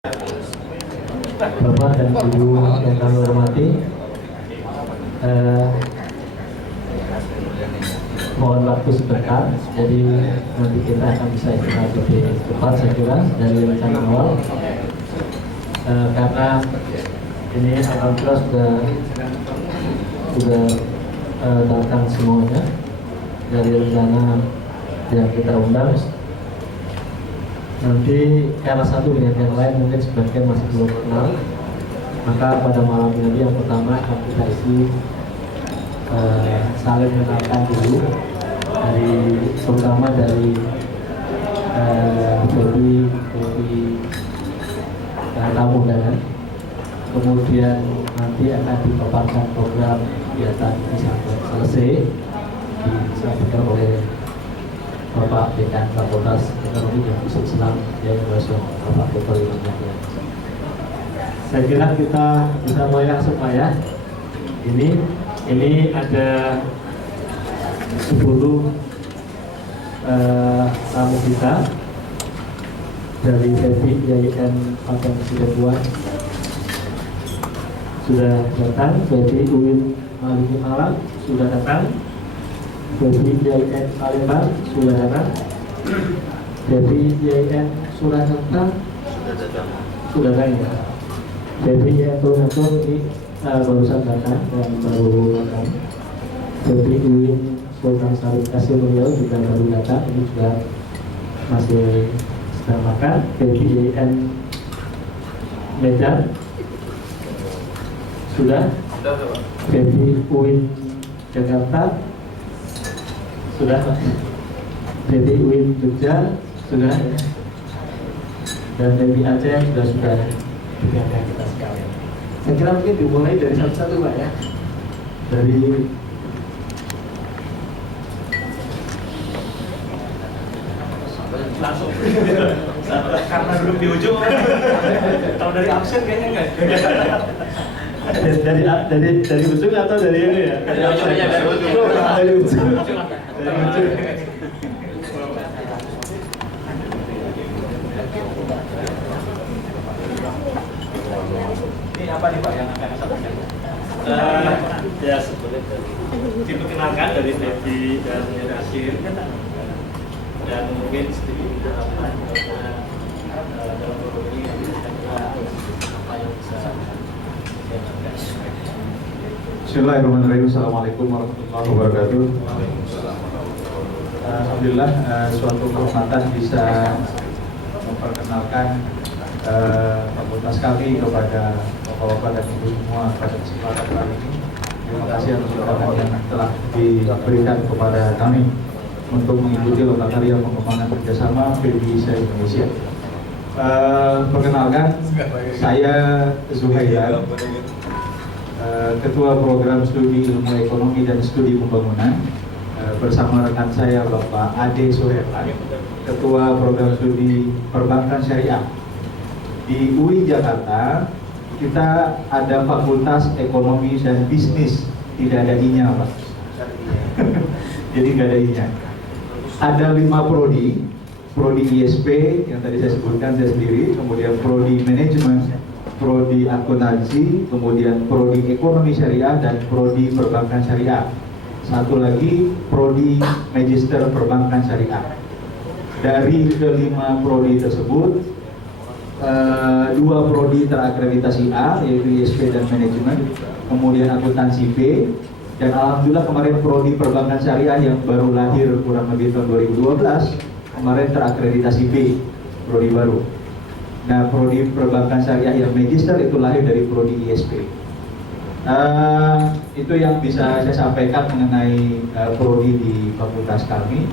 Bapak dan Ibu yang kami hormati, mohon waktu sebentar, jadi nanti kita akan bisa istirahat lebih cepat saya kira dari rencana awal, karena ini alhamdulillah sudah datang semuanya dari rencana yang kita undang. Nanti karena satu dengan yang lain mungkin sebagian masih belum kenal, maka pada malam ini yang pertama akan kita isi saling mengenalkan dulu terutama dari tamu undangan. Kemudian nanti akan dipaparkan program kegiatan ini sampai selesai disampaikan oleh Bapak Dekan Fakultas Ekonomi dan Bisnis Islam yang Bapak Dr. Imam Yahya. Saya kira kita bisa mulai langsung Pak ya. Ini ada 10 tamu kita dari Devi IAIN Padang Sidempuan sudah datang. Devi UIN Maliki Malang sudah datang. Devi IAIN Palembang sudah datang. Devi IAIN Surakarta sudah datang ya. Devi IAIN Tulungagung ini barusan datang dan baru datang. Devi UIN Sultan Syarif Kasim Riau juga baru datang, ini juga masih sedang makan. Devi IAIN Medan sudah. Devi UIN Jakarta sudah. Devi UIN Jogja sudah ya. Dan Devi Aceh sudah dengan kita sekalian. Saya kira mungkin dimulai dari satu-satu Pak ya. Dari langsung karena duduk di ujung. Kalau dari absen kayaknya enggak. dari ujung atau dari ini ya? Dari ujung. Dari ujung. Ini apa nih Pak yang akan disampaikan? Ya sebenarnya diperkenalkan dari Devi dan Nasir, dan mungkin sedikit harapan dalam program ini apa yang bisa dilakukan. Bismillahirrahmanirrahim. Assalamualaikum warahmatullahi wabarakatuh. Alhamdulillah, suatu kehormatan bisa memperkenalkan fakultas kami kepada bapak-bapak dan ibu semua pada kesempatan kali ini. Terima kasih atas undangan yang telah diberikan kepada kami untuk mengikuti lomba karya pengembangan kerjasama PBI Indonesia. Perkenalkan, saya Zuhair, Ketua Program Studi Ilmu Ekonomi dan Studi Pembangunan, bersama rekan saya Bapak Ade Suherman, Ketua Program Studi Perbankan Syariah. Di UI Jakarta, kita ada Fakultas Ekonomi dan Bisnis, tidak ada I-nya Pak. Jadi nggak ada I-nya. Ada 5 prodi, prodi ISP yang tadi saya sebutkan saya sendiri, kemudian prodi manajemen, prodi akuntansi, kemudian prodi ekonomi syariah, dan prodi perbankan syariah. Satu lagi prodi magister perbankan syariah. Dari kelima prodi tersebut, 2 prodi terakreditasi A, yaitu ISP dan manajemen, kemudian akuntansi B, dan alhamdulillah kemarin prodi perbankan syariah yang baru lahir kurang lebih tahun 2012 kemarin terakreditasi B, prodi baru. Nah, prodi perbankan syariah yang magister itu lahir dari prodi ISP. Itu yang bisa saya sampaikan mengenai prodi di fakultas kami.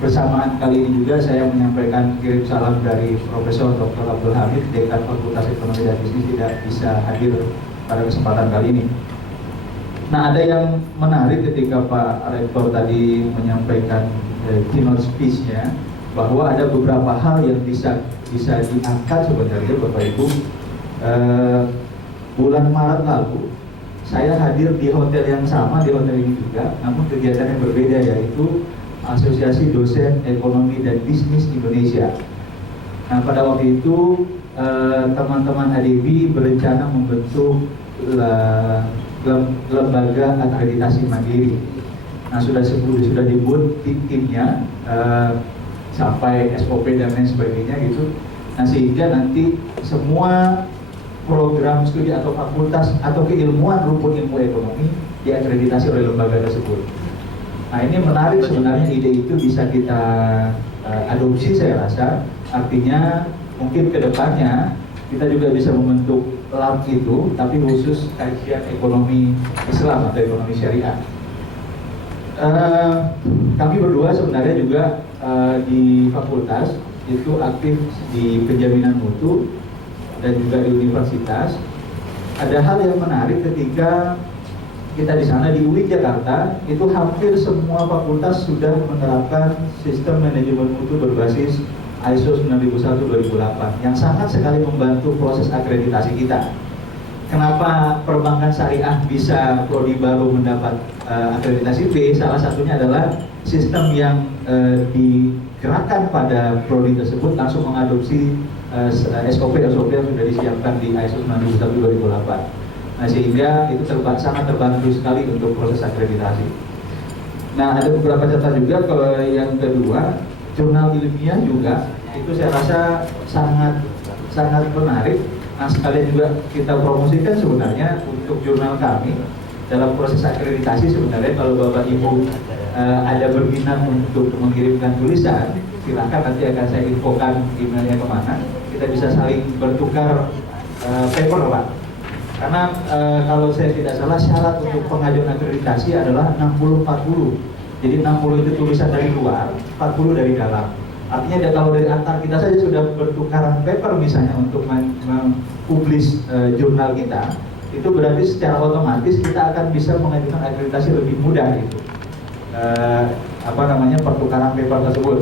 Bersamaan kali ini juga saya menyampaikan kirim salam dari Profesor Dr. Abdul Hamid, Dekan Fakultas Ekonomi dan Bisnis, tidak bisa hadir pada kesempatan kali ini. Nah, ada yang menarik ketika Pak Rektor tadi menyampaikan keynote speech-nya, bahwa ada beberapa hal yang bisa diangkat sebenarnya Bapak Ibu. Bulan Maret lalu saya hadir di hotel yang sama, di hotel ini juga, namun kegiatannya berbeda, yaitu Asosiasi Dosen Ekonomi dan Bisnis Indonesia. Nah, pada waktu itu teman-teman ADB berencana membentuk lembaga akreditasi mandiri. Nah, sudah dibuat timnya sampai SOP dan lain sebagainya gitu. Nah, sehingga nanti semua program studi atau fakultas atau keilmuan rumpun ilmu ekonomi diakreditasi oleh lembaga tersebut. Nah, ini menarik sebenarnya, ide itu bisa kita adopsi saya rasa. Artinya mungkin kedepannya kita juga bisa membentuk lab itu, tapi khusus kajian ekonomi Islam atau ekonomi syariah. Kami berdua sebenarnya juga di fakultas itu aktif di penjaminan mutu dan juga di universitas. Ada hal yang menarik ketika kita di sana di UI Jakarta, itu hampir semua fakultas sudah menerapkan sistem manajemen mutu berbasis ISO 9001-2008 yang sangat sekali membantu proses akreditasi kita. Kenapa perbankan syariah bisa prodi baru mendapat akreditasi B? Salah satunya adalah sistem yang digerakkan pada prodi tersebut langsung mengadopsi SOP yang sudah disiapkan di ISO 9001-2008. Nah, sehingga itu sangat terbantu sekali untuk proses akreditasi. Nah, ada beberapa catatan juga. Kalau yang kedua, jurnal ilmiah juga itu saya rasa sangat menarik. Nah, sekalian juga kita promosikan sebenarnya untuk jurnal kami dalam proses akreditasi. Sebenarnya kalau Bapak Ibu ada berminat untuk mengirimkan tulisan, silakan, nanti akan saya infokan emailnya kemana. Kita bisa saling bertukar paper, Pak. Karena kalau saya tidak salah syarat untuk pengajuan akreditasi adalah 60-40. Jadi 60 itu tulisan dari luar, 40 dari dalam. Artinya kalau dari antar kita saja sudah bertukaran paper misalnya untuk mempublish jurnal kita, itu berarti secara otomatis kita akan bisa mengajukan akreditasi lebih mudah gitu. Pertukaran paper tersebut.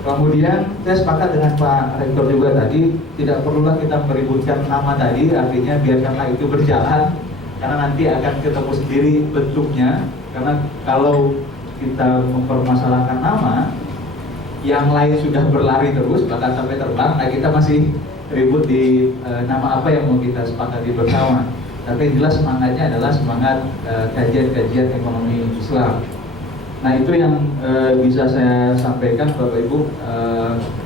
Kemudian saya sepakat dengan Pak Rektor juga tadi, tidak perlulah kita meributkan nama tadi, artinya biarkanlah itu berjalan, karena nanti akan ketemu sendiri bentuknya. Karena kalau kita mempermasalahkan nama, yang lain sudah berlari terus bahkan sampai terbang, nah kita masih ribut di nama apa yang mau kita sepakati bersama. Tapi jelas semangatnya adalah semangat kajian-kajian ekonomi Islam. Nah, itu yang bisa saya sampaikan Bapak Ibu.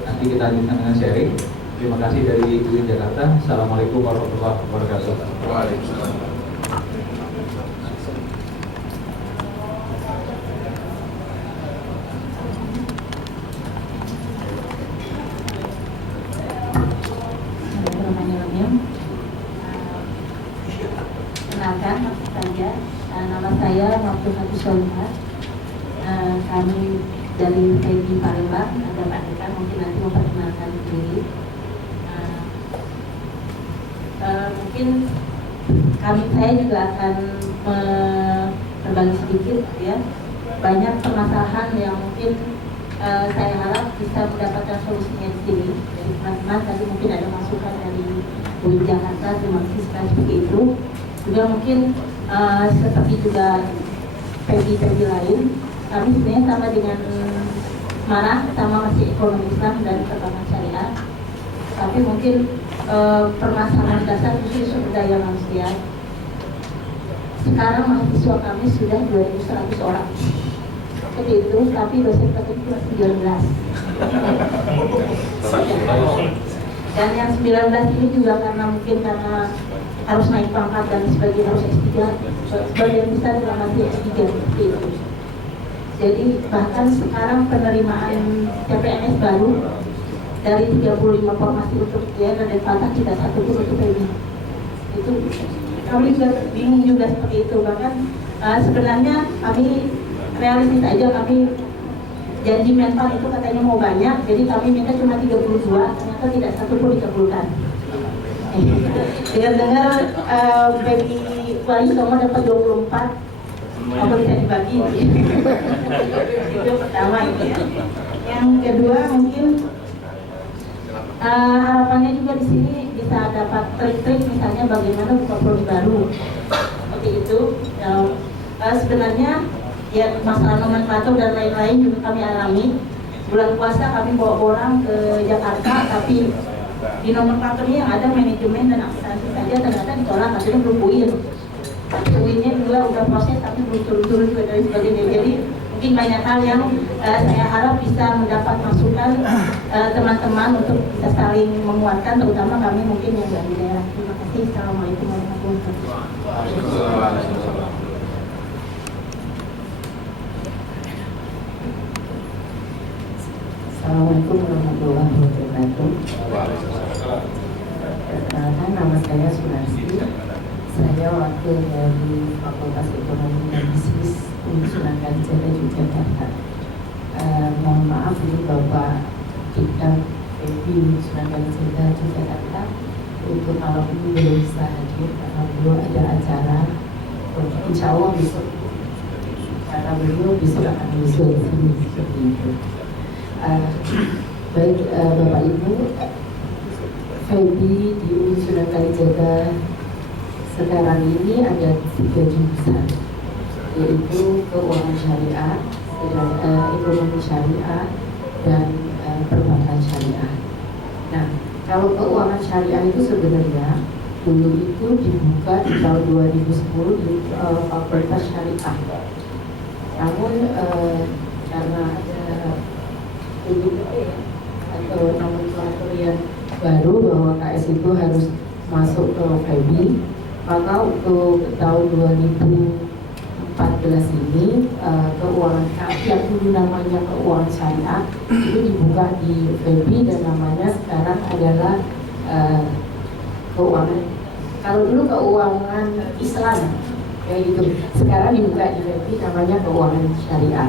Nanti kita lanjutkan dengan sharing. Terima kasih dari UI Jakarta. Assalamualaikum warahmatullahi wabarakatuh. Waalaikumsalam. Kenalkan, maksud saya, nama saya Waktu Hati Solihah. Kami dari PEGI Palembang, ada Pak Dekan mungkin nanti memperkenalkan diri. Mungkin saya juga akan berbagi sedikit ya, banyak permasalahan yang mungkin saya harap bisa mendapatkan solusinya di sini. Dari teman-teman tadi mungkin ada masukan dari UI Jakarta, terima kasih sekali seperti itu. Juga mungkin seperti juga PEGI lain, kami sebenarnya sama dengan Marah, sama masih ekonomi Islam dan perbankan syariah. Tapi mungkin permasalahan dasar khusus sumber daya manusia. Sekarang mahasiswa kami sudah 2.100 orang. Seperti itu, tapi dosen kami cuma 19. Dan yang 19 ini juga karena harus naik pangkat dan sebagainya, harus S3, sebagian besar juga masih S3 seperti itu. Jadi bahkan sekarang penerimaan CPNS baru dari 35 formasi untuk dia dan patah tidak satu pun untuk PEGI. Itu kami juga bingung juga seperti itu. Bahkan sebenarnya kami realistis aja, kami janji mental itu katanya mau banyak, jadi kami minta cuma 32, ternyata tidak satu pun dikabulkan. Dengar-dengar PEGI Wali Songo dapat 24, apa bisa dibagi? Itu pertama itu ya. Yang kedua mungkin harapannya juga di sini bisa dapat trik-trik, misalnya bagaimana buka prodi baru seperti itu. Sebenarnya ya masalah nomenklatur dan lain-lain juga kami alami. Bulan puasa kami bawa orang ke Jakarta, tapi Di nomenklaturnya yang ada manajemen dan administrasi saja ternyata ditolak, akhirnya belum UIN. Tapi UIN-nya juga udah proses tapi belum turun-turun juga dari sebagainya. Jadi mungkin banyak hal yang saya harap bisa mendapat masukan teman-teman untuk bisa saling menguatkan, terutama kami mungkin yang dari daerah. Terima kasih. Assalamualaikum warahmatullahi wabarakatuh. Assalamualaikum warahmatullahi wabarakatuh. Perkenalkan, nama saya Sunarsi. Saya wakil dari Fakultas Ekonomi dan Bisnis Universitas Kalijaga Yogyakarta. Mohon maaf ini Bapak Bidang FEB Universitas Kalijaga Yogyakarta untuk malam ini belum bisa hadir karena beliau ada acara. Insya Allah besok karena beliau besok akan menyusul sini seperti itu. Baik Bapak Ibu, FEB di Universitas Kalijaga sekarang ini ada 3 jurusan, yaitu keuangan syariah, ekonomi syariah, dan perbankan syariah. Nah, kalau keuangan syariah itu sebenarnya dulu itu dibuka di tahun 2010 di Fakultas Syariah. Namun karena ada PDP atau nomenklatur yang baru bahwa KS itu harus masuk ke FEB, maka untuk tahun 2014 ini keuangan yang dulu namanya keuangan syariah itu dibuka di FEB dan namanya sekarang adalah keuangan, kalau dulu keuangan Islam kayak gitu, sekarang dibuka di FEB namanya keuangan syariah.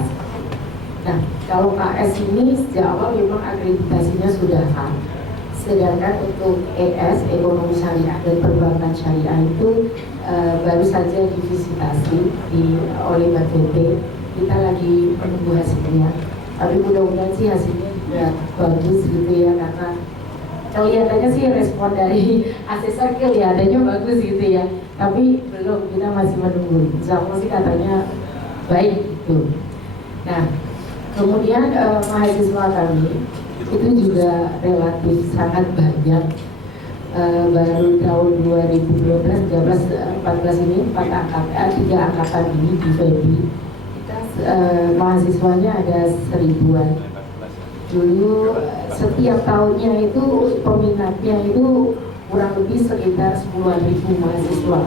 Nah, kalau KS ini sejak awal memang akreditasinya sudah A. Sedangkan untuk ES, ekonomi syariah dan perbankan syariah itu baru saja divisitasi oleh Mbak Tete. Kita lagi menunggu hasilnya. Tapi mudah-mudahan sih hasilnya juga bagus gitu ya, karena kelihatannya sih respon dari asesor kelihatannya bagus gitu ya. Tapi belum, kita masih menunggu. Insya Allah sih katanya baik gitu. Nah, kemudian mahasiswa kami itu juga relatif sangat banyak. Baru tahun 2012, 13, 14 ini 3 angkatan ini di FEB kita mahasiswanya ada 1000-an. Dulu setiap tahunnya itu peminatnya itu kurang lebih sekitar 10.000 mahasiswa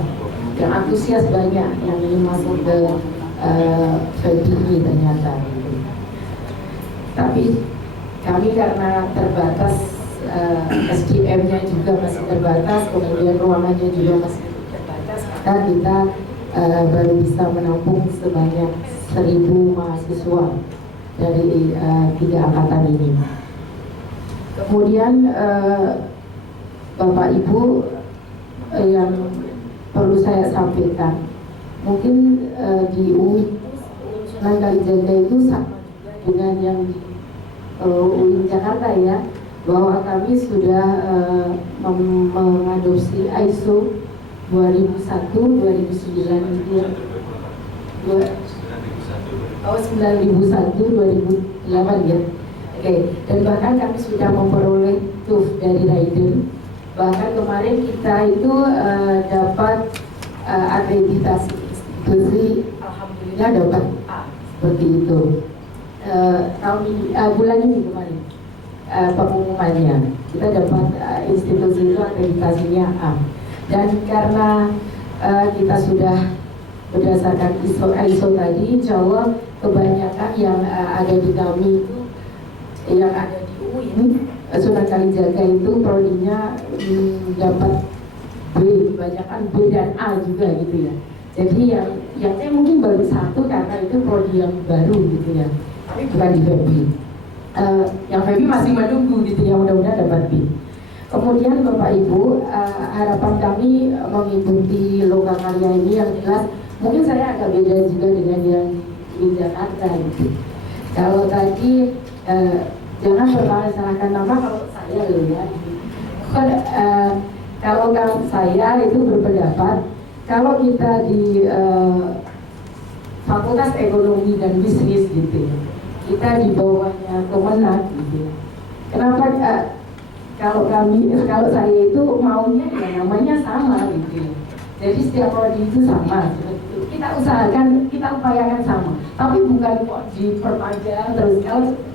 yang antusias banyak yang ingin masuk ke FEB ini ternyata. Tapi kami karena terbatas, SDM-nya juga masih terbatas, kemudian ruangannya juga masih terbatas, maka kita baru bisa menampung sebanyak 1000 mahasiswa dari 3 angkatan ini. Kemudian Bapak Ibu, yang perlu saya sampaikan, mungkin di Universitas Kalijaga itu sama dengan yang UIN Jakarta ya, bahwa kami sudah mengadopsi ISO 2001, 2009 itu ya, 9001, 2008 ya. Oke, dan bahkan kami sudah memperoleh TUF dari Raiden. Bahkan kemarin kita itu dapat akreditasi institusi, alhamdulillah dapat A, seperti itu. Bulan ini kemarin pengumumannya kita dapat institusi itu akreditasinya A, dan karena kita sudah berdasarkan ISO tadi, insya Allah kebanyakan yang ada di kami itu yang ada di UIN Sunan Kalijaga itu prodinya dapat B, kebanyakan B dan A juga gitu ya. Jadi yang saya mungkin baru 1 karena itu prodi yang baru gitu ya, tapi bukan di FEB. Yang FEB masih menunggu gitu ya, mudah-mudahan dapat B. Kemudian Bapak Ibu, harapan kami mengikuti loka karya ini yang jelas mungkin saya agak beda juga dengan yang di Jakarta gitu. Kalau tadi jangan permasalahkan nama kalau saya loh ya. Kalau saya itu berpendapat kalau kita di Fakultas Ekonomi dan Bisnis gitu ya, kita di bawahnya Kemenak gitu. Kenapa kalau saya itu maunya ya namanya sama gitu ya. Jadi setiap prodi itu sama seperti itu. Kita usahakan, kita upayakan sama. Tapi bukan kok diperpanjang terus.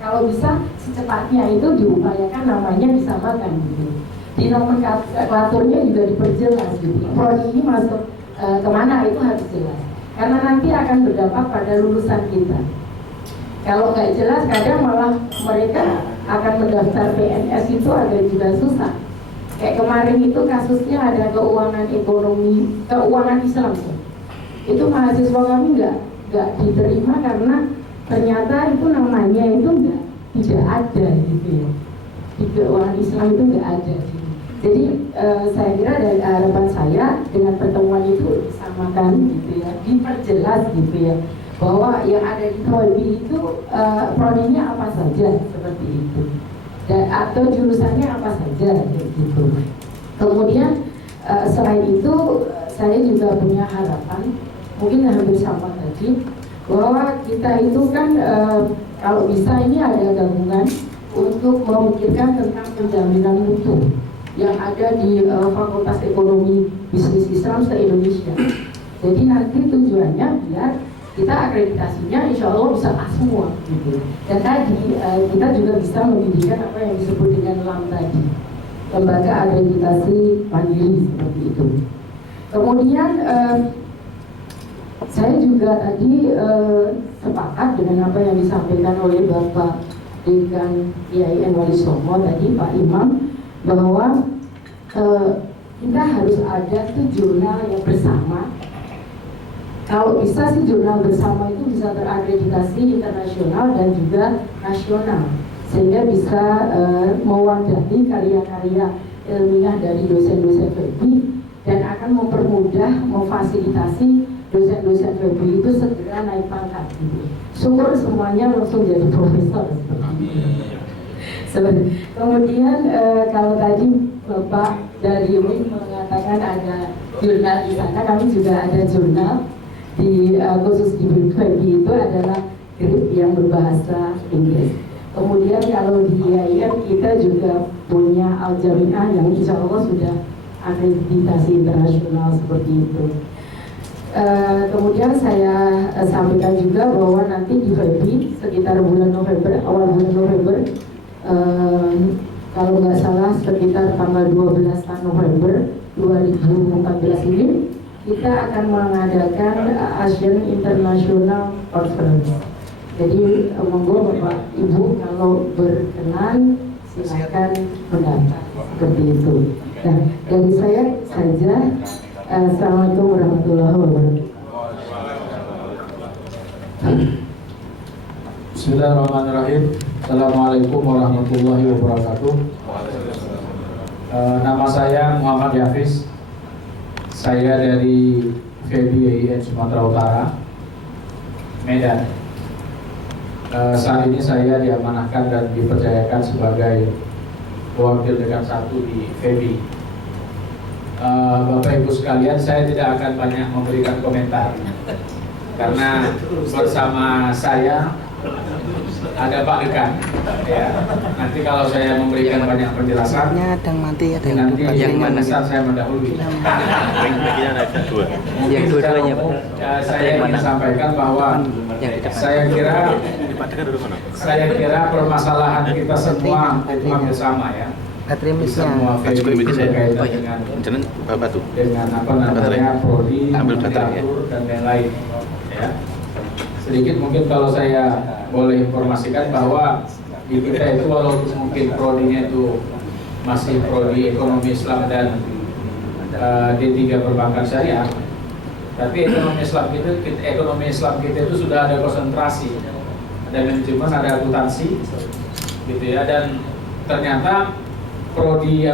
Kalau bisa secepatnya itu diupayakan namanya disamakan gitu. Di nomenklaturnya juga diperjelas gitu. Prodi ini masuk kemana itu harus jelas. Karena nanti akan berdampak pada lulusan kita. Kalau nggak jelas, kadang malah mereka akan mendaftar PNS itu agak juga susah. Kayak kemarin itu kasusnya ada keuangan ekonomi, keuangan Islam. Itu mahasiswa kami nggak diterima karena ternyata itu namanya itu tidak ada gitu ya. Di keuangan Islam itu nggak ada. Jadi saya kira dari harapan saya dengan pertemuan itu disamakan gitu ya, diperjelas gitu ya, bahwa yang ada di FEBI itu prodinya apa saja seperti itu, dan atau jurusannya apa saja gitu. Kemudian selain itu saya juga punya harapan, mungkin hampir sama tadi, bahwa kita itu kan kalau bisa ini ada gabungan untuk memikirkan tentang penjaminan mutu yang ada di Fakultas Ekonomi Bisnis Islam se-Indonesia. Jadi nanti tujuannya biar kita akreditasinya insya Allah bisa A semua gitu. Dan tadi kita juga bisa mendirikan apa yang disebut dengan LAM tadi, Lembaga Akreditasi Mandiri seperti itu. Kemudian saya juga tadi sepakat dengan apa yang disampaikan oleh Bapak Dekan IAIN Wali Songo tadi, Pak Imam, bahwa kita harus ada tuh jurnal yang bersama. Kalau bisa sih jurnal bersama itu bisa terakreditasi internasional dan juga nasional, sehingga bisa mewadahi karya-karya ilmiah dari dosen-dosen FEBI dan akan mempermudah, memfasilitasi dosen-dosen FEBI itu segera naik pangkat gitu. Syukur semuanya langsung jadi profesor seperti itu. Kemudian kalau tadi Bapak dari UIN mengatakan ada jurnal di sana, kami juga ada jurnal di khusus di FEBI itu adalah grip yang berbahasa Inggris. Kemudian kalau di IAIN kita juga punya Al-Jami'ah yang insya Allah sudah akreditasi internasional seperti itu. Kemudian saya sampaikan juga bahwa nanti di FEBI sekitar bulan November, awal bulan November, kalau nggak salah sekitar tanggal 12 November 2014 ini kita akan mengadakan Asian International Conference. Jadi monggo Bapak Ibu kalau berkenan silakan mendaftar seperti itu. Nah, dari saya saja. Assalamualaikum warahmatullahi wabarakatuh. Bismillahirrahmanirrahim. Assalamualaikum warahmatullahi wabarakatuh. Nama saya Muhammad Yafiz. Saya dari FEBI IAIN Sumatera Utara, Medan. Saat ini saya diamanahkan dan dipercayakan sebagai wakil dekan 1 di FEBI. Bapak Ibu sekalian, saya tidak akan banyak memberikan komentar karena bersama saya ada Pak Dekan ya. Nanti kalau saya memberikan banyak penjelasan nanti yang mana saya mendahului. Yang dua-duanya Pak. Saya ingin sampaikan bahwa saya kira permasalahan kita semua itu hampir sama ya. Semua FEBI berkaitan dengan apa namanya prodi, nomenklatur dan lain-lain ya. Sedikit mungkin kalau saya boleh informasikan bahwa di kita itu walaupun mungkin prodinya itu masih prodi ekonomi Islam dan D3 perbankan syariah, tapi ekonomi Islam kita itu sudah ada konsentrasi, ada manajemen, ada akuntansi gitu ya, dan ternyata prodi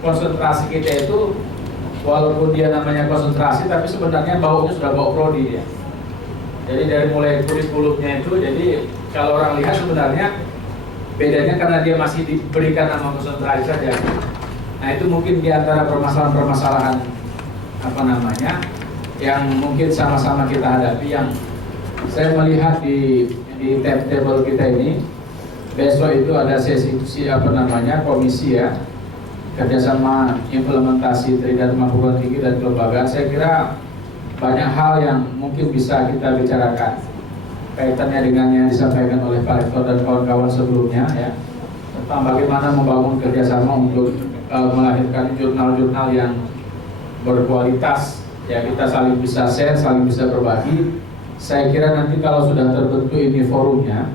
konsentrasi kita itu walaupun dia namanya konsentrasi tapi sebenarnya baunya sudah bau prodi dia. Jadi dari mulai kurikulumnya itu, jadi kalau orang lihat sebenarnya bedanya karena dia masih diberikan nama konsentrasi saja. Nah itu mungkin di antara permasalahan-permasalahan yang mungkin sama-sama kita hadapi, yang saya melihat di table kita ini besok itu ada sesi komisi ya, kerjasama implementasi Tridharma Perguruan Tinggi dan kelembagaan. Saya kira banyak hal yang mungkin bisa kita bicarakan kaitannya dengan yang disampaikan oleh Pak Rektor dan kawan-kawan sebelumnya ya, tentang bagaimana membangun kerjasama untuk melahirkan jurnal-jurnal yang berkualitas ya, kita saling bisa share, saling bisa berbagi. Saya kira nanti kalau sudah terbentuk ini forumnya,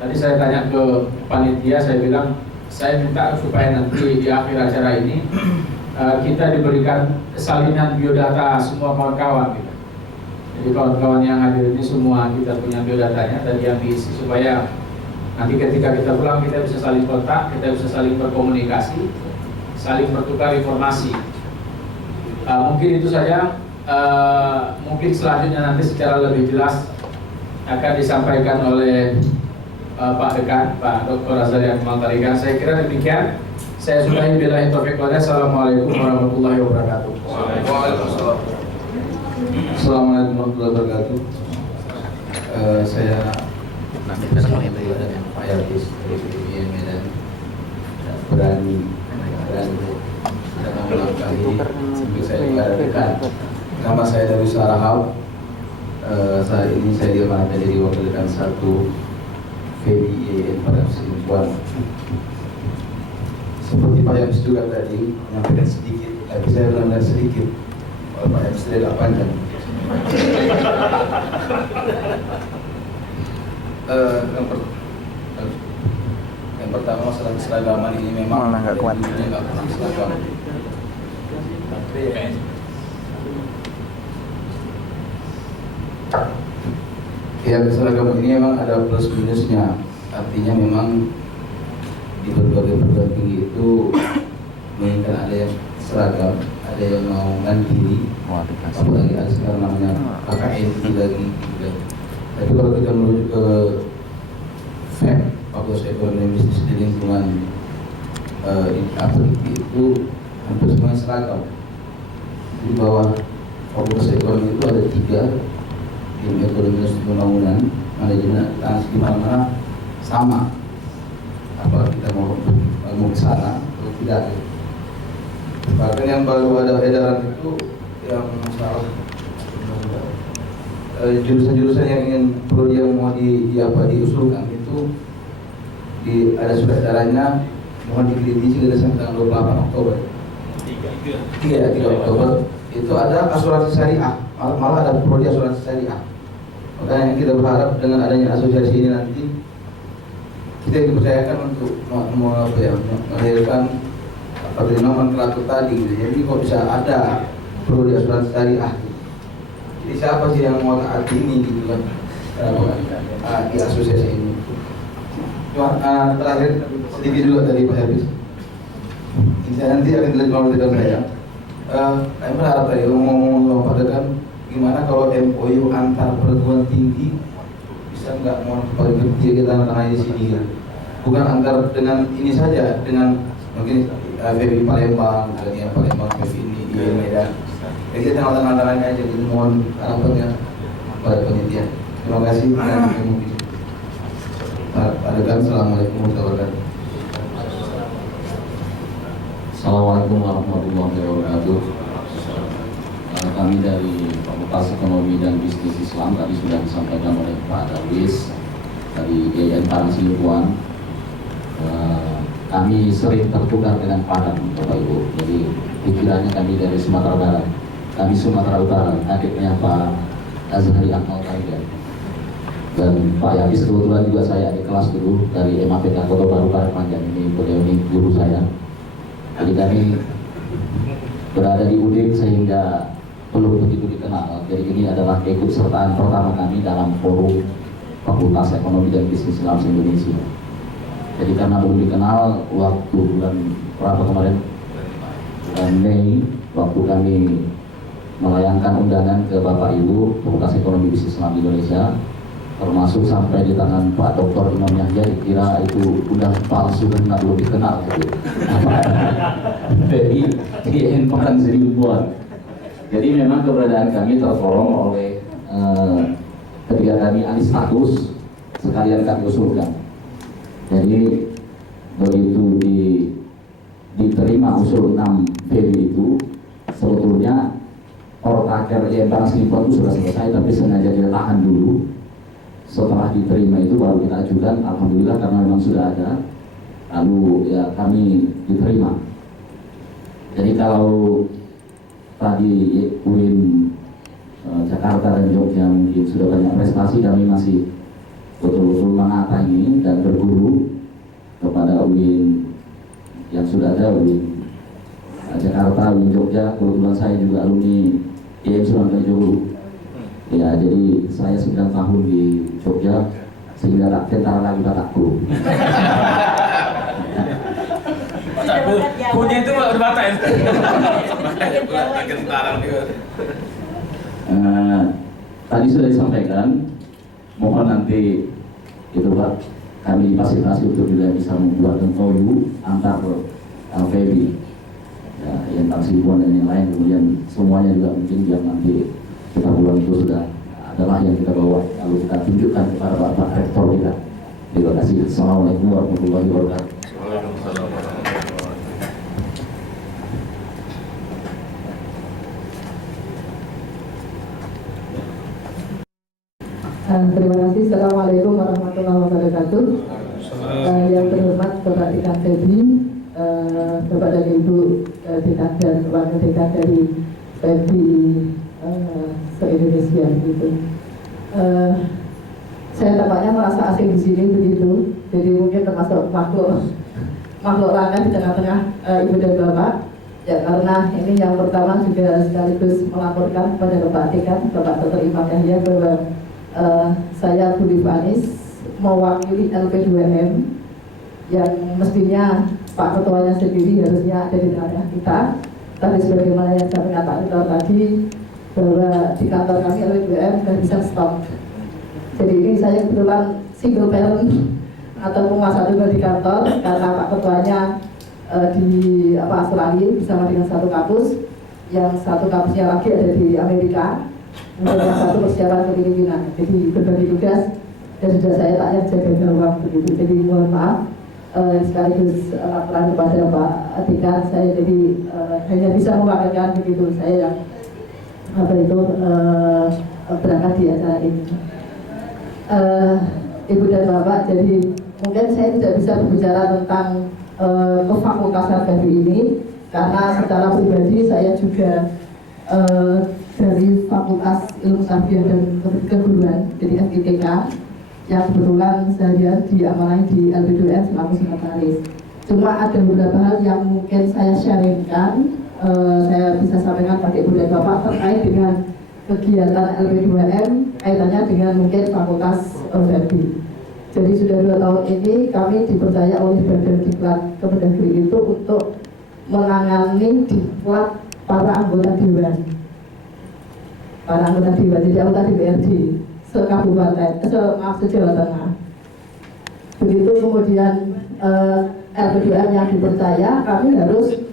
tadi saya tanya ke panitia, saya bilang saya minta supaya nanti di akhir acara ini kita diberikan salinan biodata semua kawan-kawan gitu. Jadi kawan-kawan yang hadir ini semua kita punya biodatanya tadi yang diisi, supaya nanti ketika kita pulang kita bisa saling kontak, kita bisa saling berkomunikasi, saling bertukar informasi. Mungkin itu saja. Mungkin selanjutnya nanti secara lebih jelas akan disampaikan oleh Pak Dekan, Pak Dr. Azhari Akmal Tarigan. Saya kira demikian. Saya sudahi billahi taufiq wal hidayah. Assalamualaikum warahmatullahi wabarakatuh. Waalaikumsalam. Assalamualaikum warahmatullahi wabarakatuh. Saya Pak Yabis dari Medan berani melangkahi sambil saya mengadakan. Nama saya Dawi Sarahab. Saat ini saya diamanahkan jadi wakil dekan 1 VDIAN pada Perempuan. Seperti Pak Yabis juga tadi menyampaikan sedikit, tapi saya benar-benar sedikit. Kalau Pak Yabis tidak panjang. Yang pertama masalah keseragaman ini memang nggak pernah seragam. Ya, keseragaman ini memang ada plus minusnya. Artinya memang di berbagai perguruan tinggi itu menginginkan ada yang seragam, ada yang mau mandiri, apalagi ada sekarang namanya KKN lagi gitu. Tapi kalau kita menuju ke FEB, Fakultas Ekonomi dan Bisnis di lingkungan itu hampir semuanya seragam. Di bawah Fakultas Ekonomi itu ada 3, ilmu ekonomi dan pembangunan, manajemen akuntansi, di mana-mana sama. Apa kita mau ke sana atau tidak? Bahkan yang baru ada edaran itu yang masalah jurusan-jurusan yang ingin prodi yang mau diusulkan itu ada surat edarannya, mohon diteliti juga sampai tanggal 28 Oktober. 3 Oktober itu ada asuransi syariah, malah ada prodi asuransi syariah. Makanya kita berharap dengan adanya asosiasi ini nanti kita dipercayakan untuk melahirkan nomenklatur tadi gitu. Jadi kok bisa ada prodi asuransi syariah gitu. Jadi siapa sih yang mau taat ini gitu kan di asosiasi ini. Cuma terakhir sedikit juga tadi Pak Habis, saya nanti akan dilanjutkan dengan saya. Kami berharap tadi ngomong Pak Dekan, gimana kalau MOU antar perguruan tinggi bisa nggak mau paling kecil kita tangani di sini ya? Bukan antar dengan ini saja, dengan mungkin VB Palembang, yang Palembang VB ini di Medan. Jadi kita tengah-tengahnya aja, jadi mohon harapannya pada penelitian. Terima kasih. Pak Dekan, assalamualaikum warahmatullahi wabarakatuh. Assalamualaikum warahmatullahi wabarakatuh. Kami dari Fakultas Ekonomi dan Bisnis Islam tadi sudah disampaikan oleh Pak Darwis dari IAIN Parangsiluan. Kami sering tertukar dengan Padang, Bapak Ibu. Jadi pikirannya kami dari Sumatera Barat, kami Sumatera Utara, adiknya Pak Azhari Akmal Tarigan. Dan Pak Yabis kebetulan juga saya adik kelas dulu dari MAPK Kota Baru Panjang, ini beliau ini guru saya. Jadi kami berada di UDIK sehingga belum begitu dikenal. Jadi ini adalah keikutsertaan pertama kami dalam forum Fakultas Ekonomi dan Bisnis Islam Indonesia. Jadi karena belum dikenal, waktu bulan berapa kemarin, bulan Mei, waktu kami melayangkan undangan ke Bapak Ibu Fakultas Ekonomi Bisnis Islam Indonesia, termasuk sampai di tangan Pak Dr. Imam Yahya, dikira itu udah palsu dan belum dikenal gitu. Dari IAIN Parangsiluan. Jadi memang keberadaan kami tertolong oleh ketika kami alih status sekalian kami usulkan. Jadi begitu diterima usul 6 Febri itu, sebetulnya ortaker yang Translipo itu sudah selesai, tapi sengaja kita tahan dulu. Setelah diterima itu baru kita ajukan, alhamdulillah karena memang sudah ada, lalu ya kami diterima. Jadi kalau tadi UIN Jakarta dan Jogja mungkin sudah banyak prestasi, kami masih betul-betul menata ini dan berguru kepada UIN yang sudah ada, UIN Jakarta, UIN Jogja. Kebetulan saya juga alumni IAIN Sunan Kalijogo. Ya, jadi saya 9 tahun di Jogja sehingga tak tentara lagi batakku. Punya itu udah bata ya. Tadi sudah disampaikan, mohon nanti itu Pak, kami fasilitasi untuk juga bisa membuat MOU antar LVB ya, yang Translipo dan yang lain, kemudian semuanya juga mungkin biar nanti kita bulan itu sudah adalah yang kita bawa, lalu kita tunjukkan kepada Bapak Rektor kita. Terima kasih. Assalamualaikum warahmatullahi wabarakatuh. Terima kasih. Assalamualaikum warahmatullahi wabarakatuh. Yang terhormat Bapak Dekan Febri, Bapak dan Ibu Dekan dan Wakil Dekan dari Febri se-Indonesia gitu. Saya tampaknya merasa asing di sini begitu. Jadi mungkin termasuk makhluk langka di tengah-tengah Ibu dan Bapak. Ya, karena ini yang pertama juga sekaligus melaporkan kepada Bapak Dekan, Bapak Dr. Imam Yahya bahwa saya Budi Fanis mewakili LP2M yang mestinya Pak Ketuanya sendiri harusnya ada di tengah kita. Tapi sebagaimana yang saya katakan tadi bahwa di kantor kami LP2M sudah bisa stop. Jadi ini saya kebetulan single parent atau penguasa tunggal di kantor karena Pak Ketuanya di Australia bersama dengan satu kampus, yang satu kampusnya lagi ada di Amerika. Yang satu persiapan kepemimpinan, jadi berbagi tugas dan sudah saya tanya jaga gawang begitu. Jadi mohon maaf sekaligus laporan kepada Pak Dekan, saya jadi hanya bisa mewakilkan begitu, saya yang berangkat di acara ini. Ibu dan Bapak, jadi mungkin saya tidak bisa berbicara tentang kefakultasan Febri ini karena secara pribadi saya juga dari Fakultas Ilmu Tarbiyah dan Keguruan, jadi FITK, yang kebetulan seharian diamanai di LP2M selaku sekretaris. Cuma ada beberapa hal yang mungkin saya sharingkan, saya bisa sampaikan pada Ibu dan Bapak terkait dengan kegiatan LP2M, kaitannya dengan mungkin Fakultas Febri. Jadi sudah 2 tahun ini kami dipercaya oleh Badan Diklat Kemendagri itu untuk menangani diklat para anggota dewan, jadi anggota DPRD se-Kabupaten, se-Jawa Tengah. Begitu kemudian LP2M yang dipercaya, kami harus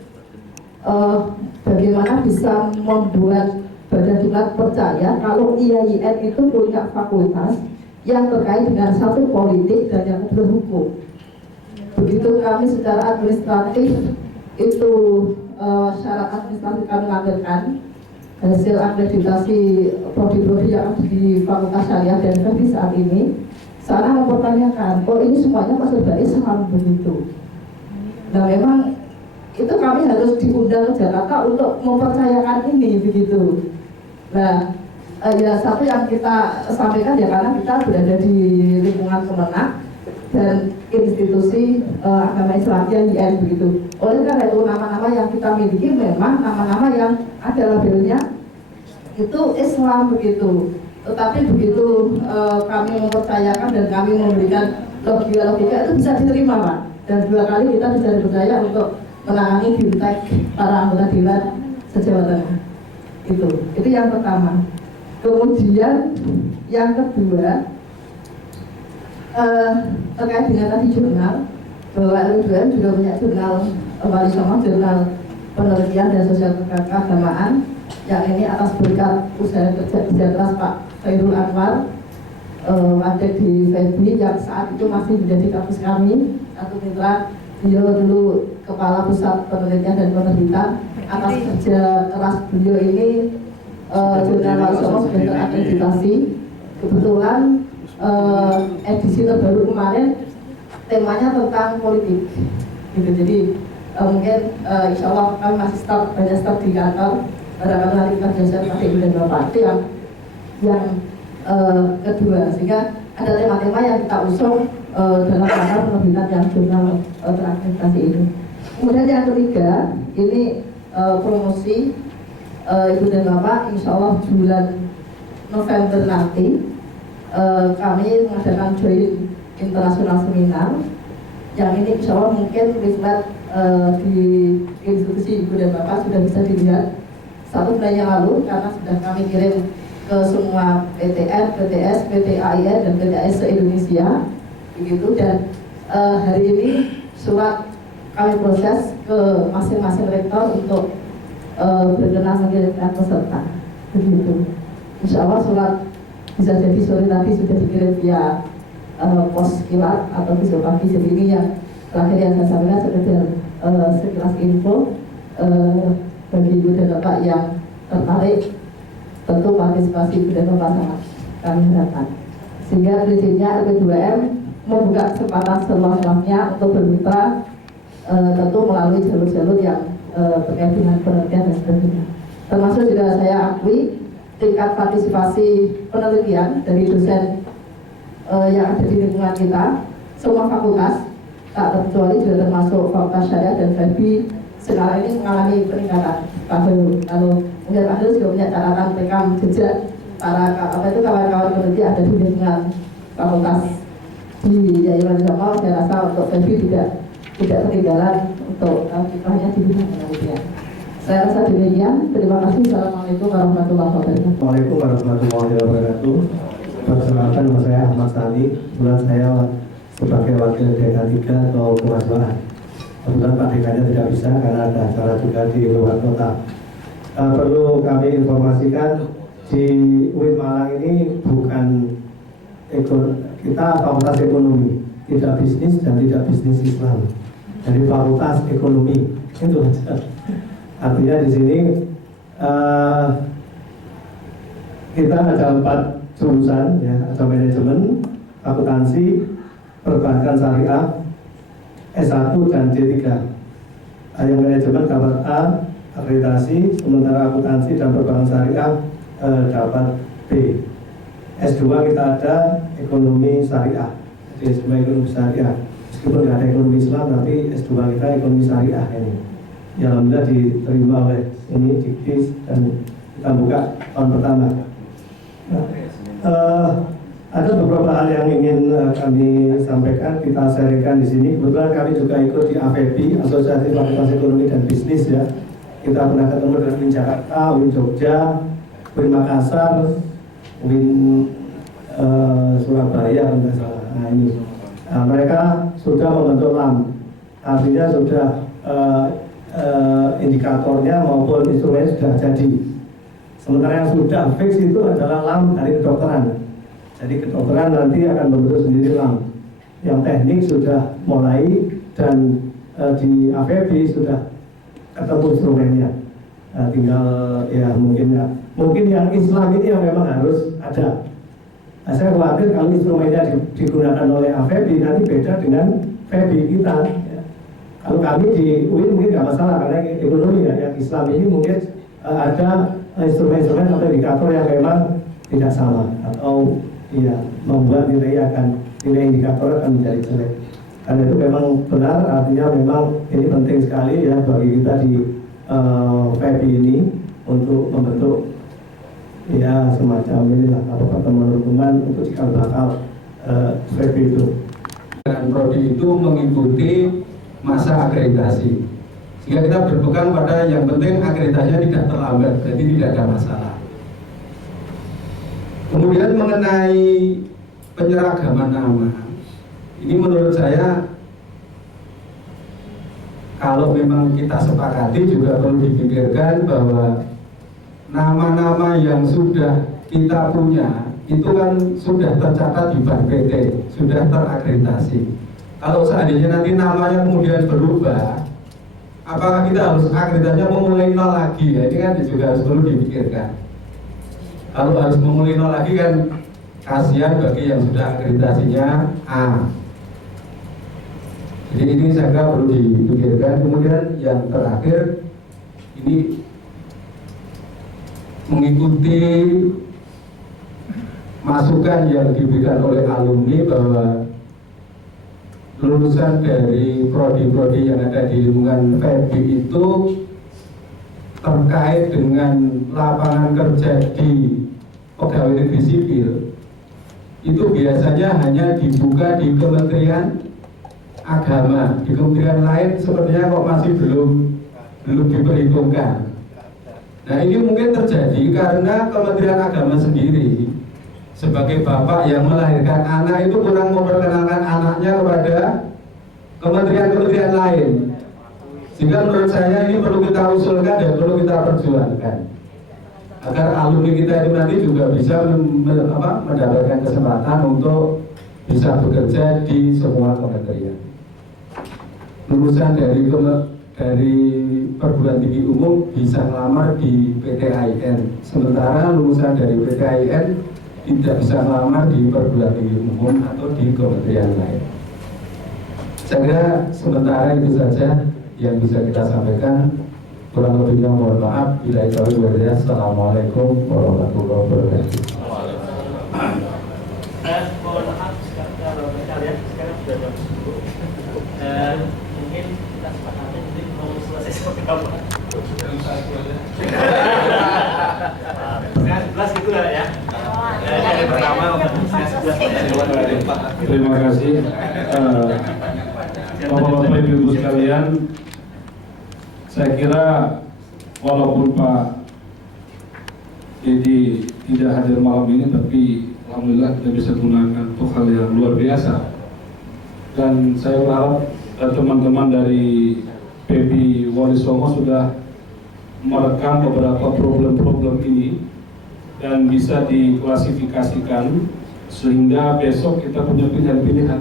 bagaimana bisa membuat Badan Diklat percaya kalau IAIN itu punya fakultas yang terkait dengan satu politik dan yang berhukum. Begitu kami secara administratif itu syarat administratif kami lampirkan hasil akreditasi prodi-prodi yang ada di Fakultas Syariah dan Febri saat ini, sana mempertanyakan, oh ini semuanya Pak serba Islam begitu. Nah memang itu kami harus diundang ke Jakarta untuk mempercayakan ini begitu. Nah ya satu yang kita sampaikan ya karena kita berada di lingkungan Kemenak dan institusi agama Islamiyah IAIN begitu. Oleh karena itu nama-nama yang kita miliki memang nama-nama yang ada labelnya itu Islam begitu. Tetapi begitu kami mempercayakan dan kami memberikan logika itu bisa diterima Pak. Dan 2 kali kita bisa dipercaya untuk menangani bimtek para anggota dewan se-Jawa Tengah. Itu yang pertama. Kemudian yang kedua terkait dengan tadi jurnal, bahwa LP2M juga punya jurnal Wali Songo, jurnal penelitian dan sosial keagamaan, yang ini atas berkat usaha kerja keras Pak Khairul Anwar ada di FEBI yang saat itu masih menjadi kampus kami. Satu mitra, beliau dulu Kepala Pusat Penelitian dan Penerbitan. Atas kerja keras beliau ini Jurnal Wali sudah terakreditasi. Kebetulan edisi terbaru kemarin temanya tentang politik gitu. Jadi mungkin insya Allah kami masih banyak staf di kantor. Barangkali nanti kita jelaskan pada Ibu dan Bapak. Itu yang kedua, sehingga ada tema-tema yang kita usung dalam rangka penerbitan yang jurnal terakreditasi ini. Kemudian yang ketiga, ini promosi Ibu dan Bapak, insya Allah bulan November nanti kami mengadakan joint internasional seminar yang ini insya Allah mungkin riset di institusi Ibu dan Bapak sudah bisa dilihat 1 bulan yang lalu, karena sudah kami kirim ke semua PTN, PTS, PTAIN dan PTAS se-Indonesia begitu. Dan hari ini surat kami proses ke masing-masing rektor untuk berkenan mengirimkan peserta begitu. Insya Allah surat bisa jadi sore tadi sudah dikirim via pos kilat atau besok pagi. Jadi ini yang terakhir yang saya sampaikan sekedar sekilas info bagi Ibu dan Bapak yang tertarik. Tentu partisipasi Ibu dan Bapak sangat kami harapkan, sehingga prinsipnya LP2M membuka kesempatan seluas-luasnya untuk bermitra tentu melalui jalur-jalur yang terkait dengan penelitian dan sebagainya. Termasuk juga saya akui tingkat partisipasi penelitian dari dosen yang ada di lingkungan kita, semua fakultas tak terkecuali juga termasuk Fakultas Syariah dan FEBI sekarang ini mengalami peningkatan. Kalau mungkin Pak Heru juga punya catatan rekam jejak para kawan-kawan peneliti ada di lingkungan fakultas di Yayasan Jamal. Saya rasa untuk FEBI tidak ketinggalan untuk kiprahnya di bidang penelitian. Saya rasa demikian. Terima kasih. Assalamualaikum warahmatullahi wabarakatuh. Assalamualaikum warahmatullahi wabarakatuh. Perkenalkan, nama saya Ahmad Sani. Kebetulan saya sebagai wakil Dekan 3 atau kemahasiswaan. Kebetulan Pak Dekannya tidak bisa karena ada acara juga di luar kota. Perlu kami informasikan di UIN Malang ini bukan kita fakultas ekonomi, tidak bisnis dan tidak bisnis Islam. Jadi fakultas ekonomi itu aja. Artinya di sini kita ada 4 jurusan ya, ada manajemen, akuntansi, perbankan syariah, S1 dan D3. Yang manajemen dapat A, akreditasi, sementara akuntansi dan perbankan syariah dapat B. S2 kita ada ekonomi syariah, jadi S2 ekonomi syariah. Meskipun tidak ada ekonomi Islam, tapi S2 kita ekonomi syariah ini. Ya alhamdulillah diterima oleh ini Diktis dan kita buka tahun pertama. Ada beberapa hal yang ingin kami sampaikan, kita sharingkan di sini. Kebetulan kami juga ikut di AFEBI, Asosiasi Fakultas Ekonomi dan Bisnis ya. Kita pernah ketemu dengan UIN Jakarta, UIN Jogja, UIN Makassar, UIN Surabaya, kalau tidak salah. Nah ini, mereka sudah membentuk LAM, artinya sudah indikatornya maupun instrumennya sudah jadi. Sementara yang sudah fix itu adalah LAM dari kedokteran. Jadi kedokteran nanti akan membentuk sendiri LAM. Yang teknik sudah mulai dan di AFEBI sudah ketemu instrumennya. Tinggal ya mungkin yang Islam ini yang memang harus ada. Nah, saya khawatir kalau instrumennya digunakan oleh AFEBI nanti beda dengan FEBI kita. Ya. Kalau kami di UIN mungkin nggak masalah karena ekonomi ya, yang Islam ini mungkin ada instrumen-instrumen atau indikator yang memang tidak sama atau ya membuat nilai indikator akan menjadi jelek. Karena itu memang benar, artinya memang ini penting sekali ya bagi kita di FEBI ini untuk membentuk ya semacam inilah atau pertemuan hubungan untuk cikal bakal FEBI itu. Dan prodi itu mengikuti masa akreditasi, sehingga kita berpegang pada yang penting akreditasinya tidak terlambat, jadi tidak ada masalah. Kemudian mengenai penyeragaman nama, ini menurut saya kalau memang kita sepakati juga perlu dipikirkan bahwa nama-nama yang sudah kita punya itu kan sudah tercatat di bank PT, sudah terakreditasi. Kalau seandainya nanti namanya kemudian berubah, apakah kita harus akreditasinya memulai nol lagi? Ya, ini kan juga harus perlu dipikirkan. Kalau harus memulai nol lagi kan kasihan bagi yang sudah akreditasinya A. Jadi ini saya kira perlu dipikirkan. Kemudian yang terakhir, ini mengikuti masukan yang diberikan oleh alumni bahwa lulusan dari prodi-prodi yang ada di lingkungan FEBI itu terkait dengan lapangan kerja di pegawai negeri sipil itu biasanya hanya dibuka di Kementerian Agama. Di kementerian lain sepertinya kok masih belum diperhitungkan. Nah, ini mungkin terjadi karena Kementerian Agama sendiri sebagai bapak yang melahirkan anak itu kurang memperkenalkan anaknya kepada kementerian-kementerian lain. Sehingga menurut saya ini perlu kita usulkan dan perlu kita perjuangkan agar alumni kita itu nanti juga bisa mendapatkan kesempatan untuk bisa bekerja di semua kementerian. Lulusan dari perguruan tinggi umum bisa melamar di PTIN, sementara lulusan dari PTIN tidak bisa melamar di perguruan tinggi umum atau di kementerian lain. Saya kira sementara itu saja yang bisa kita sampaikan. Kurang lebihnya mohon maaf. Bila itu Assalamualaikum warahmatullahi wabarakatuh. Mohon maaf kalau kalian sekarang sudah jam 10. Mungkin kita sepakati nanti mau selesai seperti apa. Setengah 11 gitu lah ya. Hari pertama terima kasih Bapak-bapak Ibu sekalian. Saya kira walaupun Pak Dedi tidak hadir malam ini, tapi alhamdulillah kita bisa gunakan untuk hal yang luar biasa. Dan saya berharap teman-teman dari PB Wali Songo sudah merekam beberapa problem-problem ini dan bisa diklasifikasikan sehingga besok kita punya pilihan-pilihan